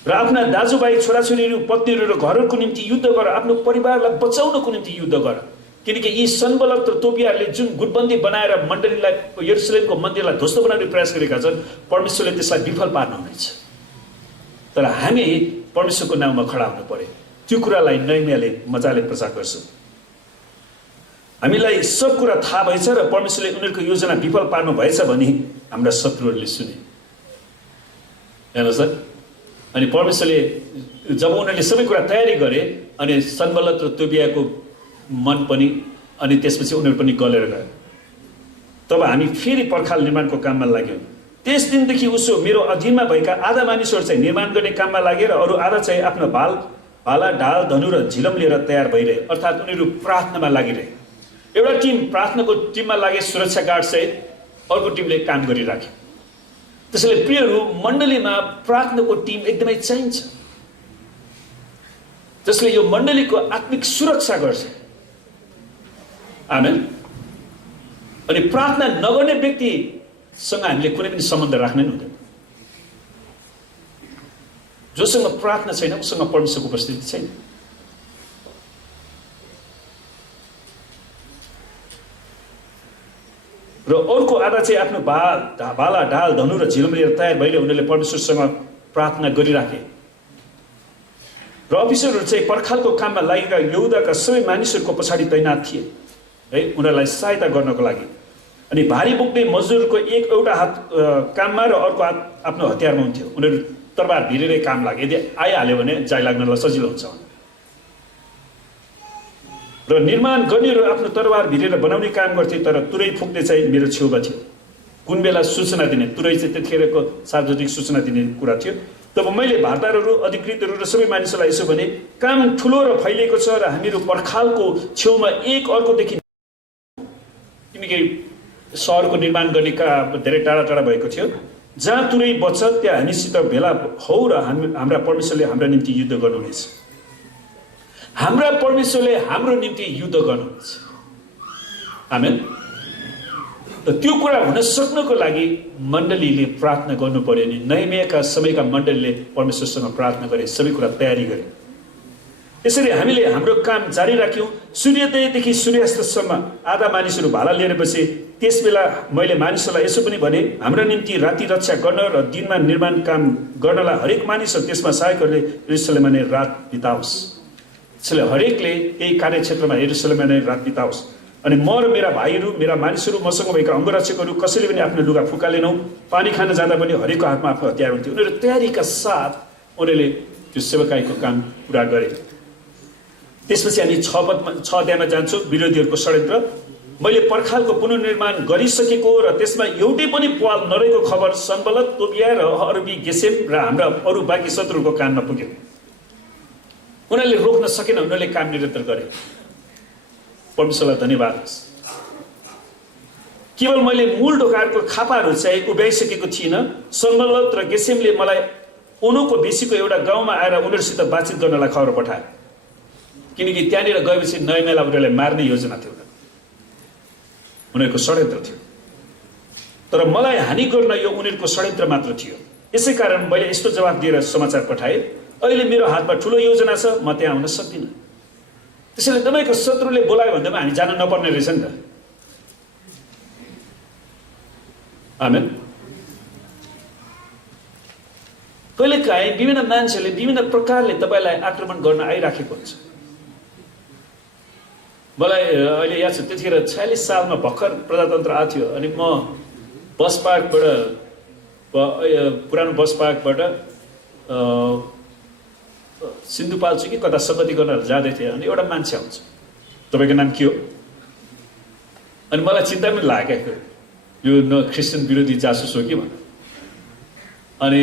र आफ्ना दाजुभाइ, छोराछोरीहरू, पत्नीहरू र घरहरूको निम्ति युद्ध गर, आफ्नो परिवारलाई बचाउनको निम्ति युद्ध गर। किनकि यी सनबलत र तोबियाहरूले जुन गुटबन्दी बनाएर मण्डलीलाई, यरुशलेमको मन्दिरलाई ध्वस्त बनाउने प्रयास गरेका छन्, परमेश्वरले त्यसलाई विफल पार्नुहुनेछ। तर हामी परमेश्वरको नाममा खडा हुनु पर्यो। त्यो कुरालाई नहमियाले मजाले प्रचार गर्छ। हामीलाई सब कुरा थाहा भएछ र परमेश्वरले उनीहरूको योजना विफल पार्नु भएछ भने हाम्रा शत्रुहरूले सुने। हेर्नुहोस् त, अनि परमेश्वरले जब उनीहरूले सबै कुरा तयारी गरे, अनि सनबलत र तोबियाको मन पनि, अनि त्यसपछि उनीहरू पनि गलेर गयो। तब हामी फेरि पर्खाल निर्माणको काममा लाग्यौँ। त्यस दिनदेखि उसो मेरो अधीनमा भएका आधा मानिसहरू चाहिँ निर्माण गर्ने काममा लागे र अरू आधा चाहिँ आफ्नो भाला, ढाल, धनु र झिलम लिएर तयार भइरहे, अर्थात् उनीहरू प्रार्थनामा लागिरहे। एउटा टिम प्रार्थनाको टिममा लागे, सुरक्षा गार्ड सहित, अर्को टिमले काम गरिराखे। त्यसैले प्रियहरू, मण्डलीमा प्रार्थनाको टिम एकदमै चाहिन्छ, जसले यो मण्डलीको आत्मिक सुरक्षा गर्छ। आमेन। अनि प्रार्थना नगर्ने व्यक्तिसँग हामीले कुनै पनि सम्बन्ध राख्नै हुँदैन। जोसँग प्रार्थना छैन उसँग परमेश्वरको उपस्थिति छैन। र अर्को आधा चाहिँ आफ्नो भाला, ढाल, धनु र झिलम लिएर तयार भइरहे, उनीहरूले परमेश्वरसँग प्रार्थना गरिराखे। र अफिसरहरू चाहिँ पर्खालको काममा लागेका यहुदाका सबै मानिसहरूको पछाडि तैनात थिए है, उनीहरूलाई सहायता गर्नको लागि। अनि भारी बोक्ने मजदुरको एउटा हात काममा र अर्को हात आफ्नो हतियारमा हुन्थ्यो। उनीहरू तरबार भिरेरै काम लागे, यदि आइहाल्यो भने जाइ लाग्नलाई सजिलो हुन्छ। र निर्माण गर्नेहरू आफ्नो तरबार भिरेर बनाउने काम गर्थे, तर तुरै फुक्ने चाहिँ मेरो छेउमा थियो। कुन बेला सूचना दिने, तुरै चाहिँ त्यतिखेरको सार्वजनिक सूचना दिने कुरा थियो। तब मैले भारदारहरू अधिकृतहरू र सबै मानिसहरूलाई यसो भने काम ठुलो र फैलिएको छ र हामीहरू पर्खालको छेउमा एक अर्कोदेखि किनकि सहरको निर्माण गर्ने धेरै टाढा टाढा भएको थियो जहाँ तुरै बच्छ त्यहाँ हामीसित भेला हौ र हाम्रा परमेश्वरले हाम्रा निम्ति युद्ध गर्नुहुनेछ हाम्रा परमेश्वरले हाम्रो निम्ति युद्ध गर्नुहुन्छ आमेन त्यो कुरा हुन सक्नको लागि मण्डलीले प्रार्थना गर्नु पर्यो नि नहमियाका समयका मण्डलीले परमेश्वरसँग प्रार्थना गरे सबै कुरा तयारी गरे यसरी हामीले हाम्रो काम जारी राख्यौं सूर्योदयदेखि सूर्यास्तसम्म आधा मानिसहरू भाला लिएर बसे त्यसबेला मैले मानिसहरूलाई यसो पनि भने हाम्रो निम्ति राति रक्षा गर्न र दिनमा निर्माण काम गर्नलाई हरेक मानिस त्यसमा सहायकहरूले यरुसलेममा नै रात बिताओस् त्यसैले हरेकले यही कार्यक्षेत्रमा यरुसलेममा नै रात बिताओस् अनि म र मेरा भाइहरू मेरा मानिसहरू मसँग भएका अंगरक्षकहरू कसैले पनि आफ्नो लुगा फुकालेनौ पानी खान जाँदा पनि हरेकको हातमा आफ्नो हतियार हुन्थ्यो उनीहरू तयारीका साथ उनीहरूले त्यो सेवकाईको काम पुरा गरे त्यसपछि हामी 6 अध्यायमा जान्छौँ विरोधीहरूको षड्यन्त्र मैले पर्खालको पुनर्निर्माण गरिसकेको र त्यसमा एउटै पनि पाल नरहेको खबर सनबलत तोबिया र अरबी गेसेम र हाम्रा अरू बाँकी शत्रुको कानमा पुग्यो उनीहरूले रोक्न सकेन उनीहरूले काम निरन्तर गरे परमेश्वरलाई धन्यवाद केवल मैले मूल ढोकाहरूको खापाहरू चाहिँ उभ्याइसकेको थिइनँ सनबलत र गेसेमले मलाई ओनोको बेसीको एउटा गाउँमा आएर उनीहरूसित बातचित गर्नलाई खबर पठाए किनकि त्यहाँनिर गएपछि नहमियालाई उनीहरूलाई मार्ने योजना थियो उनीहरूको षड्यन्त्र थियो तर मलाई हानि गर्न यो उनीहरूको षड्यन्त्र मात्र थियो यसै कारण मैले यस्तो जवाफ दिएर समाचार पठाएँ अहिले मेरो हातमा ठुलो योजना छ म त्यहाँ आउन सक्दिनँ त्यसैले तपाईँको शत्रुले बोलायो भन्दामा हामी जान नपर्ने रहेछ नि त आमेन कहिलेकाहीँ विभिन्न मान्छेले विभिन्न प्रकारले तपाईँलाई आक्रमण गर्न आइराखेको हुन्छ मलाई अहिले याद छ त्यतिखेर 46 सालमा भर्खर प्रजातन्त्र आएको थियो अनि म बस पार्कबाट पुरानो बस पार्कबाट सिन्धुपाल्चोक कि कता सगति गर्न जाँदै थिएँ अनि एउटा मान्छे आउँछ तपाईँको नाम के हो अनि मलाई चिन्ता पनि लाग्यो यो न क्रिस्चियन विरोधी जासुस हो कि भनेर अनि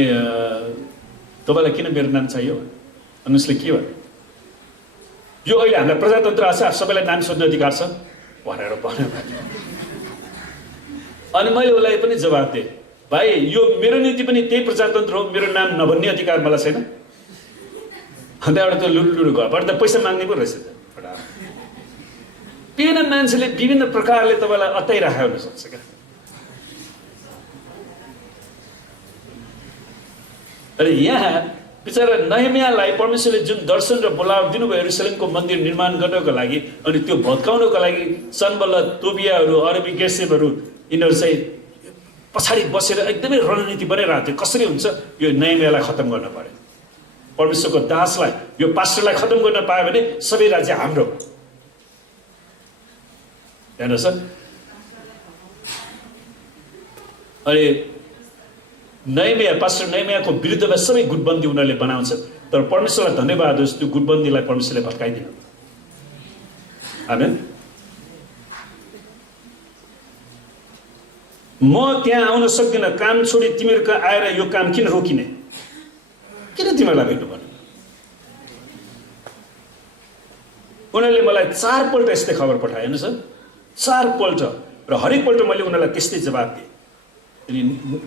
तपाईँलाई किन मेरो नाम चाहियो अनि उसले के भन्यो यो अहिले हामीलाई प्रजातन्त्र आछ सबैलाई नाम सोध्ने अधिकार छ भनेर भन्यो अनि मैले उसलाई पनि जवाफ दिएँ भाइ यो मेरो नीति पनि त्यही प्रजातन्त्र हो मेरो नाम नभन्ने अधिकार मलाई छैन अन्त एउटा त्यो लुडुलुडु घरबाट त पैसा माग्ने पो रहेछ त विभिन्न मान्छेले विभिन्न प्रकारले तपाईँलाई अत्ताइराखेको हुनसक्छ क्या अरे यहाँ बिचरा नहमियालाई परमेश्वरले जुन दर्शन र बोलावट दिनुभयो यरुसलेमको मन्दिर निर्माण गर्नको लागि अनि त्यो भत्काउनको लागि सनबलत तोबियाहरू अरबी गेसेमहरू यिनीहरू चाहिँ पछाडि बसेर एकदमै रणनीति बनाइरहेको थियो कसरी हुन्छ यो नहमियालाई खत्तम गर्न पर्यो परमेश्वरको दासलाई यो पास्टरलाई खत्तम गर्न पायो भने सबै राज्य हाम्रो हेर्नुहोस् अनि नहमिया पास्टर नहमियाको विरुद्धमा सबै गुटबन्दी उनीहरूले बनाउँछ तर परमेश्वरलाई धन्यवाद होस् त्यो गुटबन्दीलाई परमेश्वरले भत्काइदिनु आमेन म त्यहाँ आउन सक्दिनँ काम छोडी तिमीहरूको आएर यो काम किन रोकिने किन तिमीहरूलाई भेट्नु पर्ने उनीहरूले मलाई 4 पल्ट यस्तै खबर पठाए हेर्नुहोस् 4 पल्ट र हरेक पल्ट मैले उनीहरूलाई त्यस्तै जवाब दिएँ अनि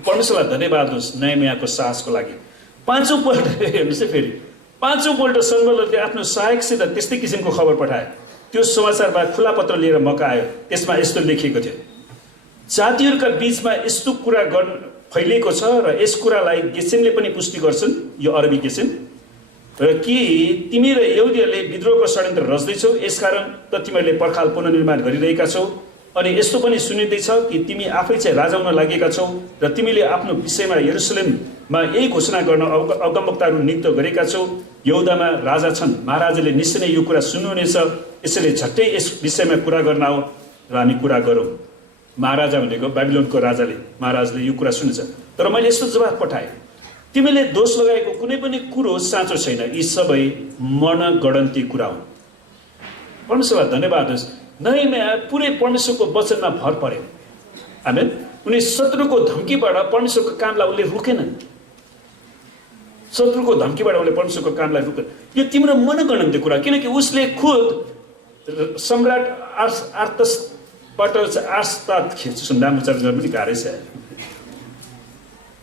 परमेश्वरलाई धन्यवाद होस् नहमियाको साहसको लागि 5औं पल्ट हेर्नुहोस् है फेरि 5औं पल्ट सनबलतले आफ्नो सहायकसित त्यस्तै किसिमको खबर पठाए त्यो समाचारमा खुला पत्र लिएर मका आयो त्यसमा यस्तो लेखिएको थियो जातिहरूका बीचमा यस्तो कुरा फैलिएको छ र यस कुरालाई गेसेमले पनि पुष्टि गर्छन् यो अरबी गेसेम र कि तिमी र यहुदीहरूले विद्रोहको षड्यन्त्र रच्दैछौ यसकारण त तिमीहरूले पर्खाल पुनर्निर्माण गरिरहेका छौ अनि यस्तो पनि सुनिँदैछ कि तिमी आफै चाहिँ राजा हुन लागेका छौ र तिमीले आफ्नो विषयमा यरुसलेममा यही घोषणा गर्न अगमवक्ताहरू नियुक्त गरेका छौ यहुदामा राजा छन् महाराजाले निश्चय नै यो कुरा सुन्नुहुनेछ यसैले झट्टै यस विषयमा कुरा गर्न आऊ र हामी कुरा गरौँ महाराजा भनेको बेबिलोनको राजाले महाराजले यो कुरा सुनेछ तर मैले यस्तो जवाफ पठाएँ तिमीले दोष लगाएको कुनै पनि कुरो साँचो छैन यी सबै मनगढन्ती कुरा हुन् परमेश्वरलाई धन्यवाद होस् नहमिया पुरै परमेश्वरको वचनमा भर पर्यो आमेन उनी शत्रुको धम्कीबाट परमेश्वरको कामलाई उसले रोकेनन् शत्रुको धम्कीबाट उसले परमेश्वरको कामलाई रोक्दैन। यो तिम्रो मनगणन्त कुरा, किनकि उसले खुद सम्राट आर्तसबाट नाम उच्चारण गर्न पनि गाह्रै छ।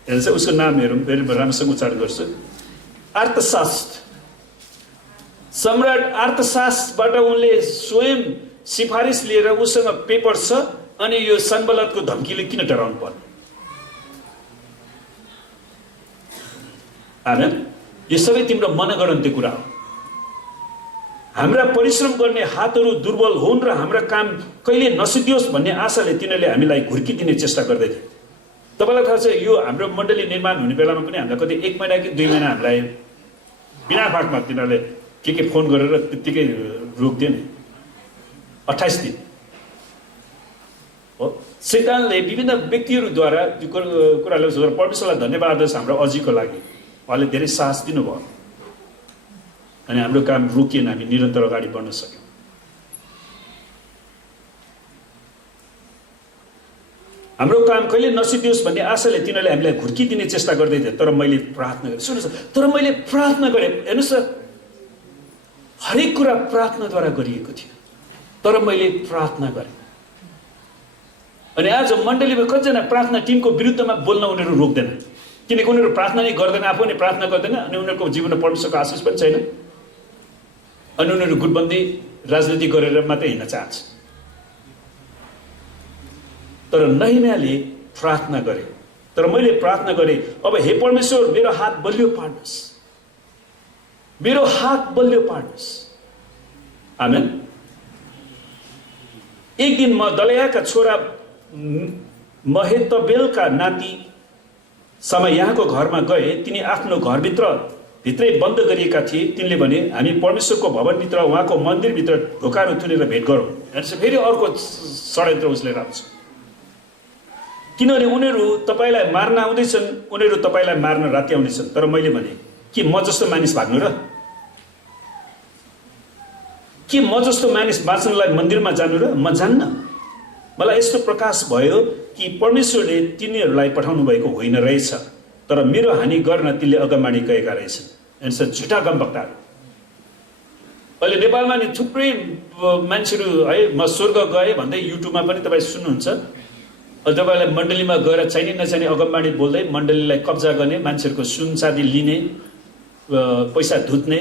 हेर्छ उसको नाम हेरौँ, फेरि राम्रोसँग उच्चारण गर्छु। आर्तसास्ट, सम्राट आर्तसासबाट उनले स्वयं सिफारिस लिएर उसँग पेपर छ, अनि यो सनबलतको धम्कीले किन डराउनु पर्ने? आमेन। यो सबै तिम्रो मनगणन्त कुरा हो। हाम्रा परिश्रम गर्ने हातहरू दुर्बल हुन् र हाम्रा काम कहिले नसिद्धियोस् भन्ने आशाले तिनीहरूले हामीलाई घुर्किदिने चेष्टा गर्दै थिए। तपाईँलाई थाहा छ यो हाम्रो मण्डली निर्माण हुने बेलामा पनि हामीलाई कति 1 महिना कि 2 महिना हामीलाई बिना फाँकमा तिनीहरूले के फोन गरेर त्यत्तिकै रोकिदियो नि। 28 दिन हो। शैतानले विभिन्न व्यक्तिहरूद्वारा त्यो कुराले परमेश्वरलाई धन्यवाद छ हाम्रो अझैको लागि, उहाँले धेरै साहस दिनुभयो अनि हाम्रो काम रोकिएन, हामी निरन्तर अगाडि बढ्न सक्यौँ। हाम्रो काम कहिले नसिद्धियोस् भन्ने आशाले तिनीहरूले हामीलाई घुर्किदिने चेष्टा गर्दै थिए, तर मैले प्रार्थना गरेँ। सुन्नुहोस्, तर मैले प्रार्थना गरेँ। हेर्नुहोस् त, हरेक कुरा प्रार्थनाद्वारा गरिएको थियो, तर मैले प्रार्थना गरेँ। अनि आज मण्डलीमा कतिजना प्रार्थना टिमको विरुद्धमा बोल्न उनीहरू रोक्दैन, किनकि उनीहरू प्रार्थना नै गर्दैन, आफू नै प्रार्थना गर्दैन, अनि उनीहरूको जीवनमा परमेश्वरको आशिष पनि छैन, अनि उनीहरू गुटबन्दी राजनीति गरेर मात्रै हिँड्न चाहन्छ। तर नहिम्याले प्रार्थना गरे, तर मैले प्रार्थना गरेँ, अब हे परमेश्वर मेरो हात बलियो पार्नुहोस्, मेरो हात बलियो पार्नुहोस्। आमेन। एक दिन म दलयाका छोरा महेतबेलका नाति समयकको घरमा गए। तिनी आफ्नो भित्रै बन्द गरिएका थिए। तिनले भने हामी परमेश्वरको भवनभित्र उहाँको मन्दिरभित्र ढोकाहरू थुनेर भेट गरौँ। फेरि अर्को षड्यन्त्र उसले राख्छ, किनभने उनीहरू तपाईँलाई मार्न आउँदैछन्, उनीहरू तपाईँलाई मार्न राति आउँदैछन्। तर मैले भने के म जस्तो मानिस भाग्नु र? के म जस्तो मानिस बाँच्नलाई मन्दिरमा जानु र? म जान्न। मलाई यस्तो प्रकाश भयो कि परमेश्वरले तिनीहरूलाई पठाउनु भएको होइन रहेछ, तर मेरो हानि गर्न तिनले अगमबाणी गएका रहेछन्। एन्सर झुटा गमवक्ताहरू। अहिले नेपालमा नि थुप्रै मान्छेहरू है म स्वर्ग गएँ भन्दै युट्युबमा पनि तपाईँ सुन्नुहुन्छ। तपाईँलाई मण्डलीमा गएर चाहिने नचाहिने अगमबाणी बोल्दै मण्डलीलाई कब्जा गर्ने, मान्छेहरूको सुनचाँदी लिने, पैसा धुत्ने,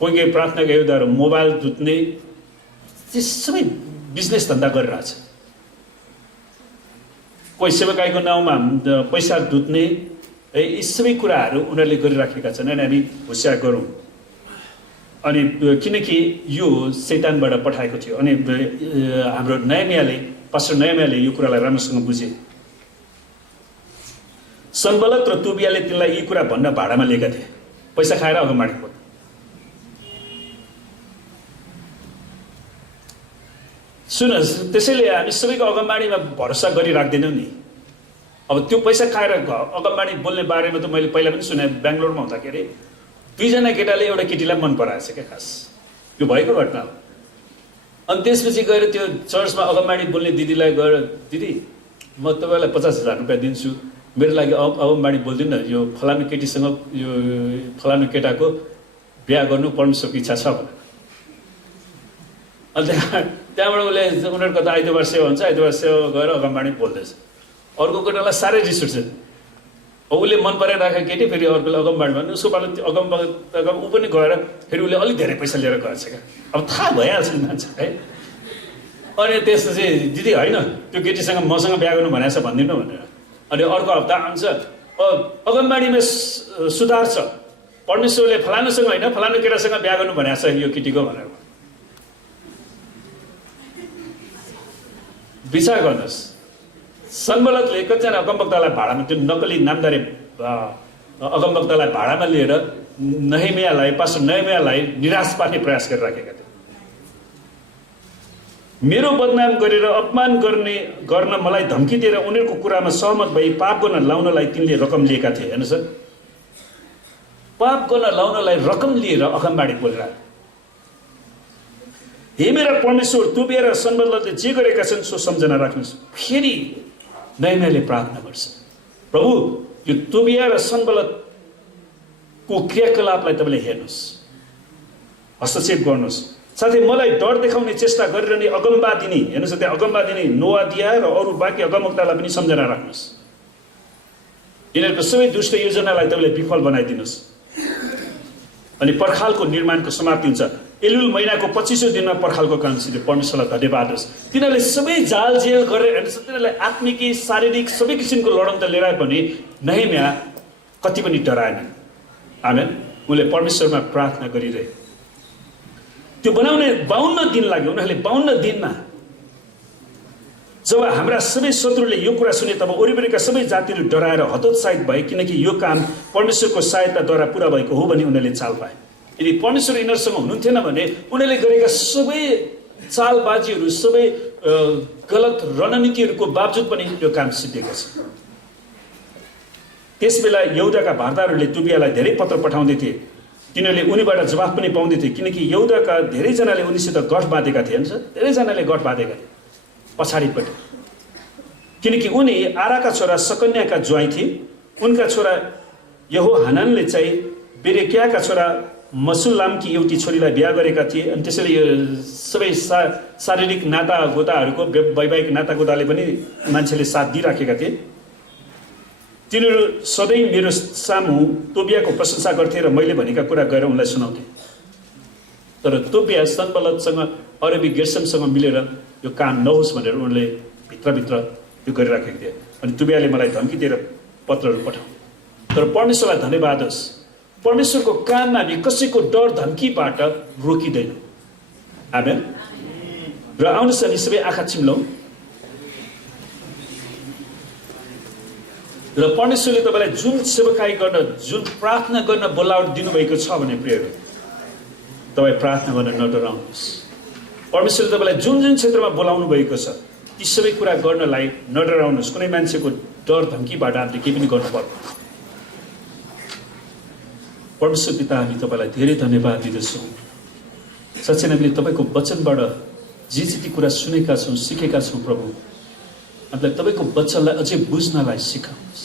कोही प्रार्थना गएद्वारा मोबाइल धुत्ने, त्यो सबै बिजनेस धन्दा गरिरहेछ। कोही सेवकाईको नाउँमा पैसा धुत्ने, है यी सबै कुराहरू उनीहरूले गरिराखेका छन्। अनि हामी होसियार गरौँ। अनि किनकि यो शैतानबाट पठाएको थियो। अनि हाम्रो पास्टर नयामियाले यो कुरालाई राम्रोसँग बुझे। सनबलत र तोबियाले तिनलाई यी कुरा भन्न भाडामा लिएका थिए, पैसा खाएर अगमबाणी बोल। सुन्नुहोस्, त्यसैले हामी सबैको अगमबाणीमा भरोसा गरिराख्दैनौँ नि। अब त्यो पैसा खाएर अगमबाणी बोल्ने बारेमा त मैले पहिला पनि सुने। बेङ्गलोरमा हुँदाखेरि 2 जना केटाले एउटा केटीलाई मन पराएछ क्या, खास यो भएको घटना हो। अनि त्यसपछि गएर त्यो चर्चमा अगमबाणी बोल्ने दिदीलाई गएर, दिदी म तपाईँलाई 50,000 रुपियाँ दिन्छु, मेरो लागि अगमबाणी बोलिदिनु न, यो फलानु केटीसँग यो फलानु केटाको बिहा गर्नु परमेश्वरको इच्छा छ भनेर। अनि त्यहाँबाट उनीहरूको त आइतबार सेवा हुन्छ, आइतबार सेवा गएर अगमबाणी बोल्दैछ। अर्को केटालाई साह्रै रिस उठ्छ। उसले मन पराइराखेको केटी फेरि अर्कोले अगमबाणी भन्नु, उसको पालो त्यो अगम ऊ पनि गएर फेरि उसले अलिक धेरै पैसा लिएर गएछ क्या। अब थाहा भइहाल्छ नि मान्छे है। अनि त्यसपछि दिदी होइन त्यो केटीसँग मसँग बिहा गर्नु भनेको छ भनिदिनु भनेर। अनि अर्को हप्ता आउँछ, अगमबाणीमा सुधार छ, परमेश्वरले फलानुसँग होइन फलानु केटासँग बिहा गर्नु भनेको छ यो केटीको भनेर। विचार गर्नुहोस्, सनबलतले कतिजना अगमवक्तालाई भाडामा, त्यो नक्कली नामदारी अगमवक्तालाई भाडामा लिएर पास्टर नहमियालाई निराश पार्ने प्रयास गरिराखेका थिए। मेरो बदनाम गरेर अपमान गर्न मलाई धम्की दिएर उनीहरूको कुरामा सहमत भई पाप गर्न लाउनलाई तिनले रकम लिएका थिए। हेर्नुहोस्, पाप गर्न लाउनलाई रकम लिएर अगमबाणी बोलिरहेको। हे मेरा परमेश्वर, तोबिया र सनबलतले जे गरेका छन् सो सम्झना राख्नुहोस्। फेरि नहमियाले प्रार्थना गर्छ, प्रभु यो तोबिया र सनबलत को क्रियाकलापलाई तपाईँले हेर्नुहोस्, हस्तक्षेप गर्नुहोस्। साथै मलाई डर देखाउने चेष्टा गरिरहने अगमवादिनी, हेर्नुहोस् त्यहाँ अगमवादिनी नोआदिया र अरू बाँकी अगमवक्तालाई पनि सम्झना राख्नुहोस्। यिनीहरूको सबै दुष्ट योजनालाई तपाईँले विफल बनाइदिनुहोस् अनि पर्खालको निर्माणको समाप्ति हुन्छ। एलुल महिनाको 25औं दिनमा पर्खालको काम सिधै। परमेश्वरलाई धन्यवाद होस्। तिनीहरूले सबै जाल जेल गरेर हेर्नुहोस्, तिनीहरूलाई आत्मिकी शारीरिक सबै किसिमको लडन त लिएर आए पनि नहेमिया कति पनि डराएन। आमेन। उनले परमेश्वरमा प्रार्थना गरिरहे। त्यो बनाउने 52 दिन लाग्यो उनीहरूले। 52 दिनमा जब हाम्रा सबै शत्रुले यो कुरा सुने तब वरिपरिका सबै जातिहरू डराएर हतोत्साहित भए, किनकि यो काम परमेश्वरको सहायताद्वारा पुरा भएको हो भनी उनीहरूले चाल पाए। यदि परमेश्वर यिनीहरूसँग हुनुहुन्थेन भने उनीहरूले गरेका सबै चालबाजीहरू, सबै गलत रणनीतिहरूको बावजुद पनि यो काम सिद्धिएको छ। त्यसबेला यहुदाका भारदारहरूले तोबियालाई धेरै पत्र पठाउँदै थिए। तिनीहरूले उनीबाट जवाफ पनि पाउँदै थिए, किनकि यहुदाका धेरैजनाले उनीसित गठ बाँधेका थिए। धेरैजनाले गठ बाँधेका थिए पछाडिपट्टि, किनकि उनी आराका छोरा सकन्याका ज्वाइँ थिए। उनका छोरा यहोहानानले चाहिँ बेरेकियाका छोरा मसुल्लामकी एउटी छोरीलाई बिहा गरेका थिए। अनि त्यसैले यो सबै शारीरिक नातागोताहरूको वैवाहिक नातागोताले पनि मान्छेले साथ दिइराखेका थिए। तिनीहरू सधैँ मेरो सामु तोबियाको प्रशंसा गर्थे र मैले भनेका कुरा गएर उनलाई सुनाउँथे। तर तोबिया सनबलतसँग अरबी गेर्समसँग मिलेर यो काम नहोस् भनेर उनले भित्रभित्र यो गरिराखेका थिए। अनि तोबियाले मलाई धम्की दिएर पत्रहरू पठाउँथे। तर परमेश्वरलाई धन्यवाद होस्, परमेश्वरको काममा हामी कसैको डर धम्कीबाट रोकिँदैन। आमेन। र आउनुहोस् हामी सबै आँखा चिम्लौँ र परमेश्वरले तपाईँलाई जुन सेवकाई गर्न, जुन प्रार्थना गर्न बोलावट दिनुभएको छ भने प्रियहरू, तपाईँ प्रार्थना गर्न नडराउनुहोस्। परमेश्वरले तपाईँलाई जुन जुन क्षेत्रमा बोलाउनु भएको छ ती सबै कुरा गर्नलाई नडराउनुहोस्। कुनै मान्छेको डर धम्कीबाट हामीले केही पनि गर्नु पर्दैन। परमेश्वर पिता, हामी तपाईँलाई धेरै धन्यवाद दिँदछौँ। साँच्चै हामीले तपाईँको वचनबाट जे जति कुरा सुनेका छौँ, सिकेका छौँ प्रभु, हामीलाई तपाईँको वचनलाई अझै बुझ्नलाई सिकाउनुहोस्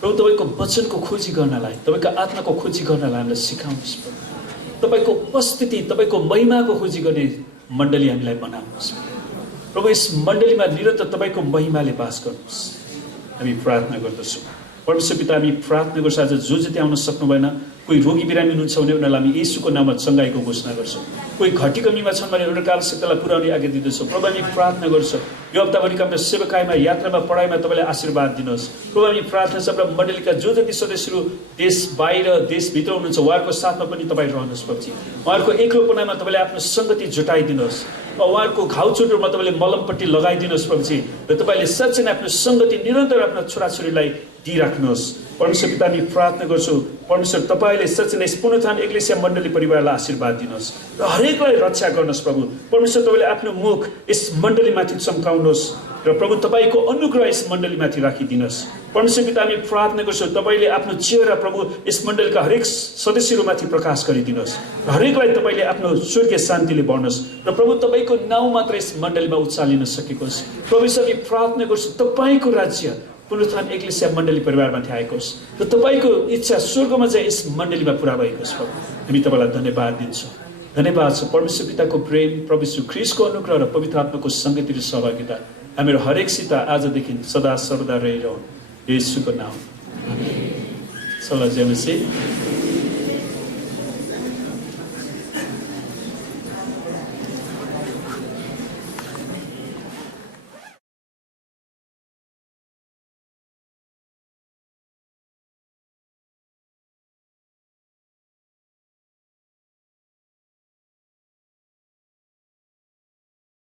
प्रभु। तपाईँको वचनको खोजी गर्नलाई, तपाईँको आत्माको खोजी गर्नलाई हामीलाई सिकाउनुहोस् प्रभु। तपाईँको उपस्थिति, तपाईँको महिमाको खोजी गर्ने मण्डली हामीलाई बनाउनुहोस् प्रभु। यस मण्डलीमा निरन्तर तपाईँको महिमाले बास गर्नुहोस्, हामी प्रार्थना गर्दछौँ। परमेश्वर पिता, हामी प्रार्थना गर्छौँ आज जो जति आउन सक्नु भएन, कोही रोगी बिरामी हुनुहुन्छ भने उनीहरूलाई हामी येशूको नाममा चङ्गाइको घोषणा गर्छौँ। कोही घटी कमीमा छन् भने उनीहरूको आवश्यकतालाई पुर्याउने आज्ञा दिँदछौँ प्रभु। हामी प्रार्थना गर्छौँ यो हप्ताभरिका हाम्रो सेवकाईमा, यात्रामा, पढाइमा तपाईँले आशीर्वाद दिनुहोस् प्रभु। हामी प्रार्थना छ हाम्रो मण्डलीका जो जति सदस्यहरू देश बाहिर देशभित्र हुनुहुन्छ उहाँहरूको साथमा पनि तपाईँ रहनुहोस् प्रभुजी। उहाँहरूको एक्लोपनामा तपाईँले आफ्नो सङ्गति जुटाइदिनुहोस्। उहाँहरूको घाउचोटहरूमा तपाईँले मलमपट्टि लगाइदिनुहोस् प्रभुजी। र तपाईँले साँच्चै आफ्नो सङ्गति निरन्तर आफ्नो छोराछोरीलाई दिइराख्नुहोस्। परमेश्वर पिता, हामी प्रार्थना गर्छौँ परमेश्वर तपाईँले साँच्चै नै पुनरुत्थान एक्लेसिया मण्डली परिवारलाई आशीर्वाद दिनुहोस् र हरेकलाई रक्षा गर्नुहोस् प्रभु। परमेश्वर तपाईँले आफ्नो मुख यस मण्डलीमाथि चम्काउनुहोस् र प्रभु तपाईँको अनुग्रह यस मण्डलीमाथि राखिदिनुहोस्। परमेश्वर पिता, हामी प्रार्थना गर्छौँ तपाईँले आफ्नो चेहरा प्रभु यस मण्डलीका हरेक सदस्यहरूमाथि प्रकाश गरिदिनुहोस् र हरेकलाई तपाईँले आफ्नो स्वर्गीय शान्तिले भर्नुहोस् र प्रभु तपाईँको नाउँ मात्र यस मण्डलीमा उचालिन सकेको होस्। प्रभु हामी प्रार्थना गर्छौँ तपाईँको राज्य पुनरुत्थान एक्लेसिया मण्डली परिवारमाथि आएको होस् र तपाईँको इच्छा स्वर्गमा चाहिँ यस मण्डलीमा पुरा भएको होस् प्रभु। हामी तपाईँलाई धन्यवाद दिन्छौँ। धन्यवाद छ परमेश्वर पिताको प्रेम, प्रभु यीशु ख्रीष्टको अनुग्रह र पवित्र आत्माको सङ्गति र सहभागिता हामीहरू हरेकसित आजदेखि सदा सर्वदा रहिरहन्। येशूको नाम आमेन। सल्लाह